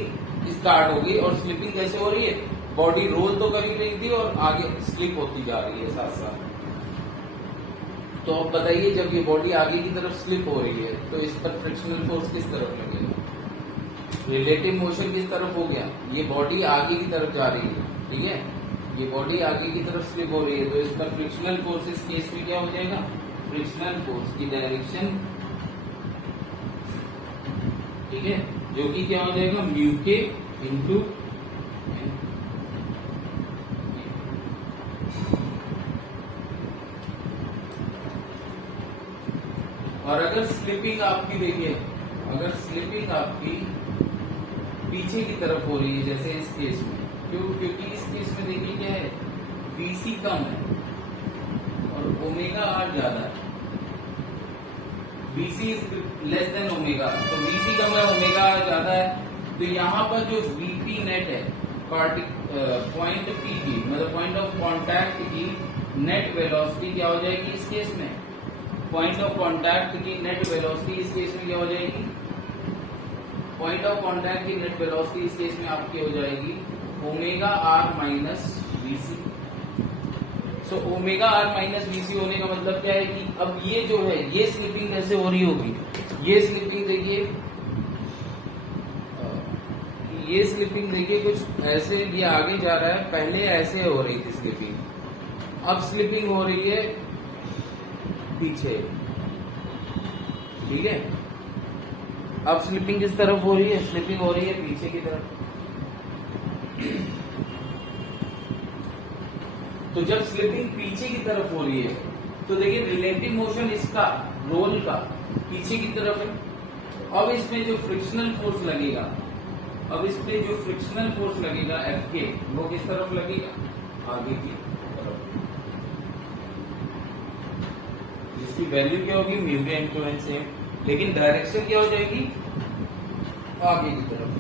स्टार्ट होगी। और स्लिपिंग कैसे हो रही है, बॉडी रोल तो कर ही रही थी और आगे स्लिप होती जा रही है साथ साथ। तो अब बताइए, जब ये बॉडी आगे की तरफ स्लिप हो रही है तो इस पर फ्रिक्शनल फोर्स किस तरफ लगेगा, रिलेटिव मोशन किस तरफ हो गया, ये बॉडी आगे की तरफ जा रही है, ठीक है, ये बॉडी आगे की तरफ स्लिप हो रही है, तो इस पर फ्रिक्शनल फोर्स इस केस में क्या हो जाएगा, फ्रिक्शनल फोर्स की डायरेक्शन, ठीक है, जो कि क्या हो जाएगा, म्यू के इंटू, और अगर स्लिपिंग आपकी देखिए, अगर स्लिपिंग आपकी पीछे की तरफ हो रही है जैसे इस केस में, क्योंकि इस केस में देखिए क्या है, BC कम है और ओमेगा आर ज्यादा है, BC is less than omega, तो BC कम है ओमेगा आर ज्यादा है, तो यहाँ पर जो VP नेट है पॉइंट P की, मतलब पॉइंट ऑफ कांटेक्ट की नेट वेलोसिटी क्या हो जाएगी इस केस में, पॉइंट ऑफ कांटेक्ट की नेट वेलोसिटी इस केस में क्या हो जाएगी, पॉइंट ऑफ कांटेक्ट की नेट वेलोसिटी इस केस में आपकी हो जाएगी omega R minus BC। So omega R minus BC होने का मतलब क्या है कि अब ये जो है, ये स्लिपिंग कैसे हो रही होगी, ये स्लिपिंग देखिए, ये स्लिपिंग देखिए कुछ ऐसे, ये आगे जा रहा है, पहले ऐसे हो रही थी स्लिपिंग, अब स्लिपिंग हो रही है पीछे, ठीक है, अब स्लिपिंग किस तरफ हो रही है, स्लिपिंग हो रही है पीछे की तरफ। तो जब स्लिपिंग पीछे की तरफ हो रही है तो देखिए रिलेटिव मोशन इसका रोल का पीछे की तरफ है। अब इसमें जो फ्रिक्शनल फोर्स लगेगा, अब इसमें जो फ्रिक्शनल फोर्स लगेगा Fk, वो किस तरफ लगेगा, आगे की तरफ, जिसकी वैल्यू क्या होगी, म्यू के इंटू एन से, लेकिन डायरेक्शन क्या हो जाएगी, आगे की तरफ।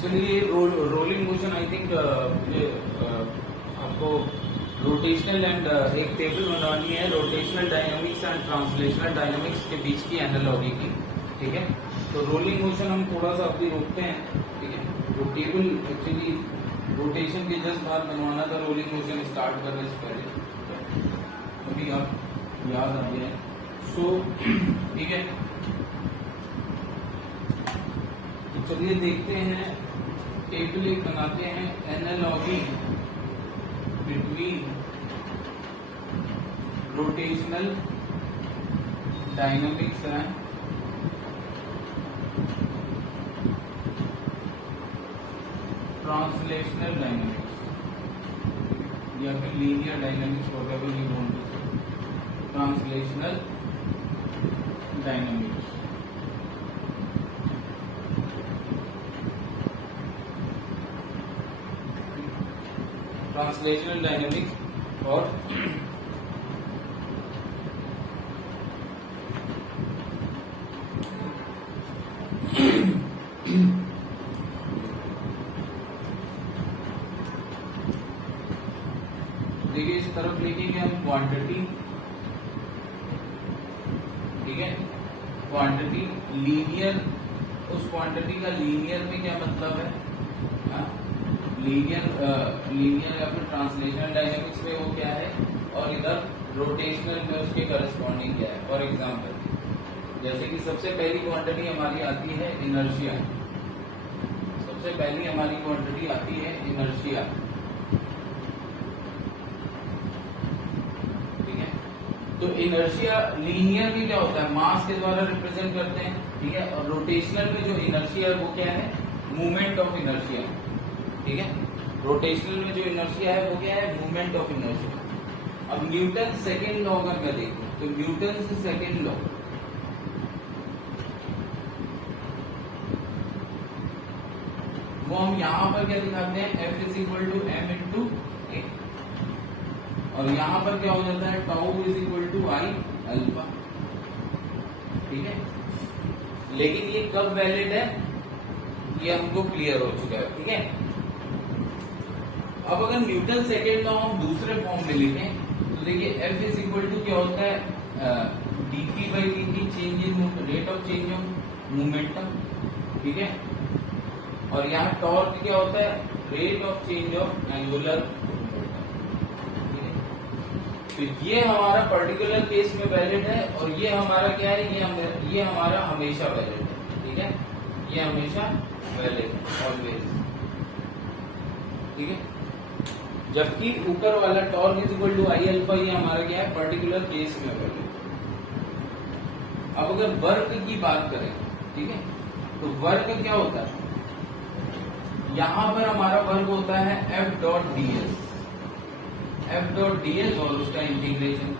चलिए रोलिंग मोशन, आई थिंक आपको रोटेशनल एंड एक टेबल बनानी है, rotational dynamics and translational dynamics के बीच की एनालॉजी की, ठीक है। तो रोलिंग मोशन हम थोड़ा सा अभी रोकते हैं, ठीक है, वो टेबल एक्चुअली रोटेशन के जस्ट बाद बनवाना था, रोलिंग मोशन स्टार्ट करने से पहले, अभी आप याद आ गया, सो ठीक है। तो चलिए देखते हैं, टेबल एक बनाते हैं, analogy between rotational dynamics and translational dynamics, या फिर linear dynamics, whatever you want to say, translational dynamics. Translational dynamics और देखिए इस तरफ लिखेंगे हम क्वांटिटी, ठीक है, क्वांटिटी लीनियर, उस क्वांटिटी का लीनियर में क्या मतलब है, लीनियर या फिर ट्रांसलेशनल डायनामिक्स में वो क्या है, और इधर रोटेशनल में उसके करस्पॉन्डिंग क्या है। फॉर एग्जांपल, जैसे कि सबसे पहली क्वांटिटी हमारी आती है इनर्शिया, सबसे पहली हमारी क्वांटिटी आती है इनर्शिया, ठीक है। तो इनर्शिया लीनियर में क्या होता है, मास के द्वारा रिप्रेजेंट करते हैं, ठीक है, और रोटेशनल में जो इनर्शिया है वो क्या है, मूवमेंट ऑफ इनर्शिया, ठीक है। रोटेशनल में जो इनर्शिया है वो क्या है, मूवमेंट ऑफ इनर्शिया। अब न्यूटन सेकेंड लॉ अगर मैं देखूं तो न्यूटन से सेकेंड लॉ, वो हम यहां पर क्या दिखाते हैं, F is equal to M into A, और यहां पर क्या हो जाता है, tau is equal to I alpha, ठीक है। लेकिन ये कब वैलिड है, ये हमको क्लियर हो चुका है, ठीक है। अब अगर न्यूटन सेकेंड लॉ हम दूसरे फॉर्म में लिखें तो देखिए F इज इक्वल टू क्या होता है, dp by dt change in rate of change of momentum, ठीक है। और यहाँ टॉर्क क्या होता है, rate of change of angular momentum, ठीक है। तो ये हमारा पर्टिकुलर केस में वैलिड है, और ये हमारा क्या है, ये हमारा हमेशा वैलिड है, ठीक है। ये हमेशा वैलिड है ऑलवेज, ठीक है। जबकि ऊपर वाला torque is equal to I alpha, ये हमारा क्या है, पर्टिकुलर केस में वैलिड। अब अगर वर्क की बात करें, ठीक है, तो वर्क क्या होता है, यहां पर हमारा वर्क होता है F डॉट ds और उसका इंटीग्रेशन,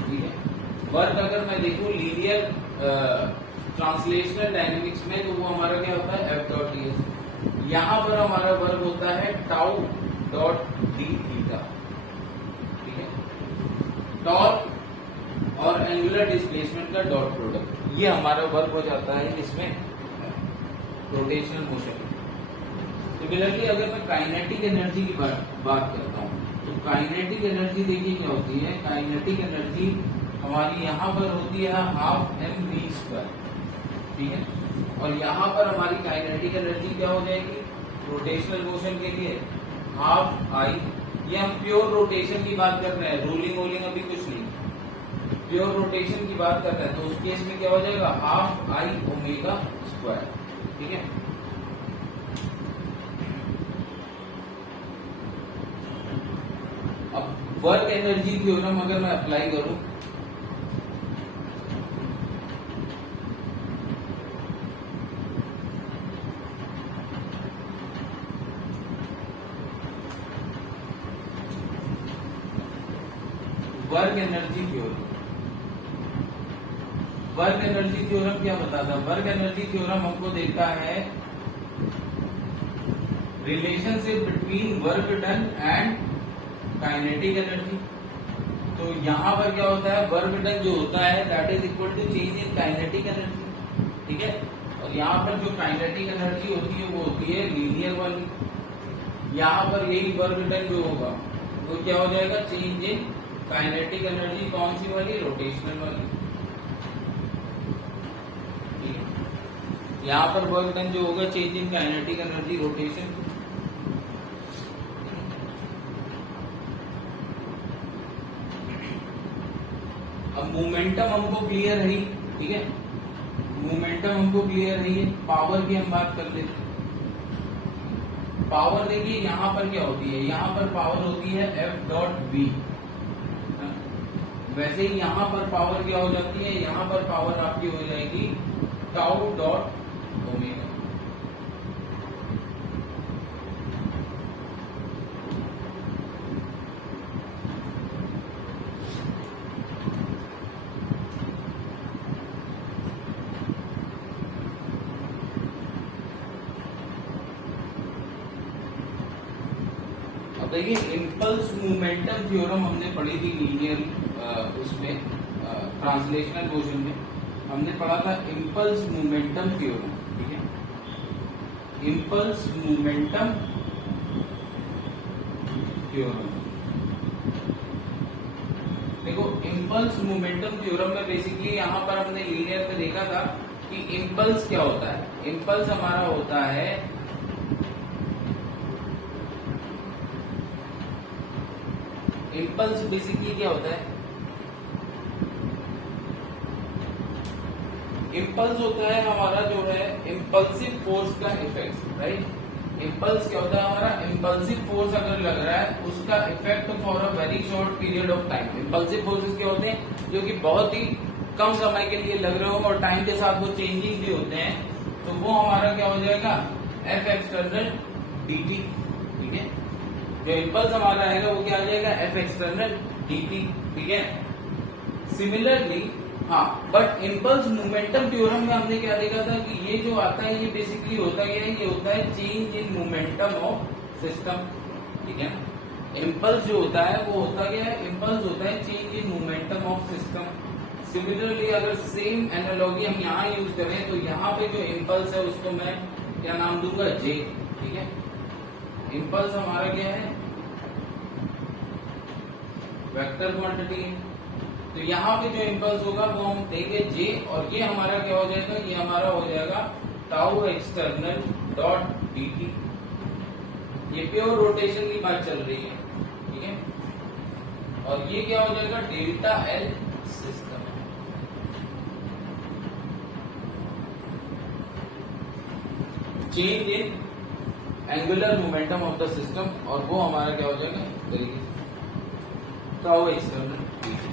ठीक है। वर्क अगर मैं देखूं लीनियर ट्रांसलेशनल डायनेमिक्स में, तो वो हमारा क्या होता है, F डॉट ds। यहां पर हमारा वर्क होता है टाउ डॉट डी थीटा, ठीक है। टॉर्क और एंगुलर डिस्प्लेसमेंट का डॉट प्रोडक्ट, ये हमारा वर्क हो जाता है इसमें रोटेशनल मोशन। सिमिलरली अगर मैं काइनेटिक एनर्जी की बात करता हूँ, तो काइनेटिक एनर्जी देखिए क्या होती है, काइनेटिक एनर्जी हमारी यहाँ पर होती है हाफ mv², ठीक है। और यहाँ पर हमारी काइनेटिक एनर्जी क्या हो जाएगी, रोटेशनल मोशन के लिए हाफ आई, ये हम प्योर रोटेशन की बात कर रहे हैं, रोलिंग वोलिंग अभी कुछ नहीं, प्योर रोटेशन की बात कर रहे हैं, तो उस केस में क्या हो जाएगा, हाफ आई ओमेगा स्क्वायर, ठीक है। अब वर्क एनर्जी थ्योरम अगर मैं अप्लाई करूं, work energy theorem, work energy theorem क्या बताता है, वर्क एनर्जी थ्योरम हमको देता है relationship between work done and kinetic energy. तो यहाँ पर क्या होता है, वर्क डन जो होता है that is equal to change in kinetic energy, ठीक है। और यहाँ पर जो काइनेटिक एनर्जी होती है वो होती है लीनियर वाली। यहाँ पर यही वर्क डन जो होगा वो क्या हो जाएगा, चेंज इन काइनेटिक एनर्जी, कौन सी वाली, रोटेशनल वाली, ठीक है। यहाँ पर वर्क डन जो होगा change in kinetic energy, rotation. अब मोमेंटम हमको क्लियर है, ठीक है, मोमेंटम हमको क्लियर है। पावर की हम बात कर लेते हैं। पावर देखिए यहाँ पर क्या होती है, यहाँ पर पावर होती है F डॉट वी, वैसे ही यहाँ पर पावर क्या हो जाती है, यहाँ पर पावर आपकी हो जाएगी टाउ डॉट ओमेगा। देखिए इम्पल्स मोमेंटम थ्योरम हमने पढ़ी थी लीनियर उसमें ट्रांसलेशनल मोशन में हमने पढ़ा था इम्पल्स मोमेंटम थ्योरम, ठीक है। इम्पल्स मोमेंटम थ्योरम, देखो इम्पल्स मोमेंटम थ्योरम में बेसिकली यहाँ पर हमने लीनियर में देखा था कि इम्पल्स क्या होता है। इम्पल्स हमारा होता है इम्पल्स बेसिकली क्या होता है, इम्पल्स होता है हमारा जो है इम्पल्सिव फोर्स का इफेक्ट, राइट। इम्पल्स क्या होता है हमारा, इम्पल्सिव फोर्स अगर लग रहा है उसका effect for a very short period of time. Impulsive forces क्या होते हैं, जो कि बहुत ही कम समय के लिए लग रहे हो और टाइम के साथ वो चेंजिंग भी होते हैं, तो वो हमारा क्या हो जाएगा, एफ एक्सटर्नल dt, ठीक है। जो इम्पल्स हमारा आएगा वो क्या आ जाएगा, एफ एक्सटर्नल dt, ठीक है। सिमिलरली हाँ, बट इम्पल्स मोमेंटम थ्योरम में हमने क्या देखा था कि ये जो आता है ये बेसिकली होता क्या है, ये होता है change in momentum of system, ठीक है। इम्पल्स जो होता है वो होता क्या है, इम्पल्स होता है change in momentum of system. Similarly अगर सेम एनालॉजी हम यहाँ यूज करें तो यहाँ पे जो इम्पल्स है उसको मैं क्या नाम दूंगा, जे, ठीक है। इम्पल्स हमारा क्या है, वेक्टर क्वांटिटी है, तो यहाँ पे जो इम्पल्स होगा वो हम देंगे जे, और ये हमारा क्या हो जाएगा, ये हमारा हो जाएगा टाउ एक्सटर्नल डॉट dt। ये प्योर रोटेशन की बात चल रही है, ठीक है। और ये क्या हो जाएगा, delta L system, change in angular momentum of the system, और वो हमारा क्या हो जाएगा इस तरीके से, tau external dt।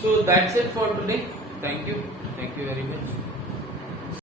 So that's it for today. Thank you very much.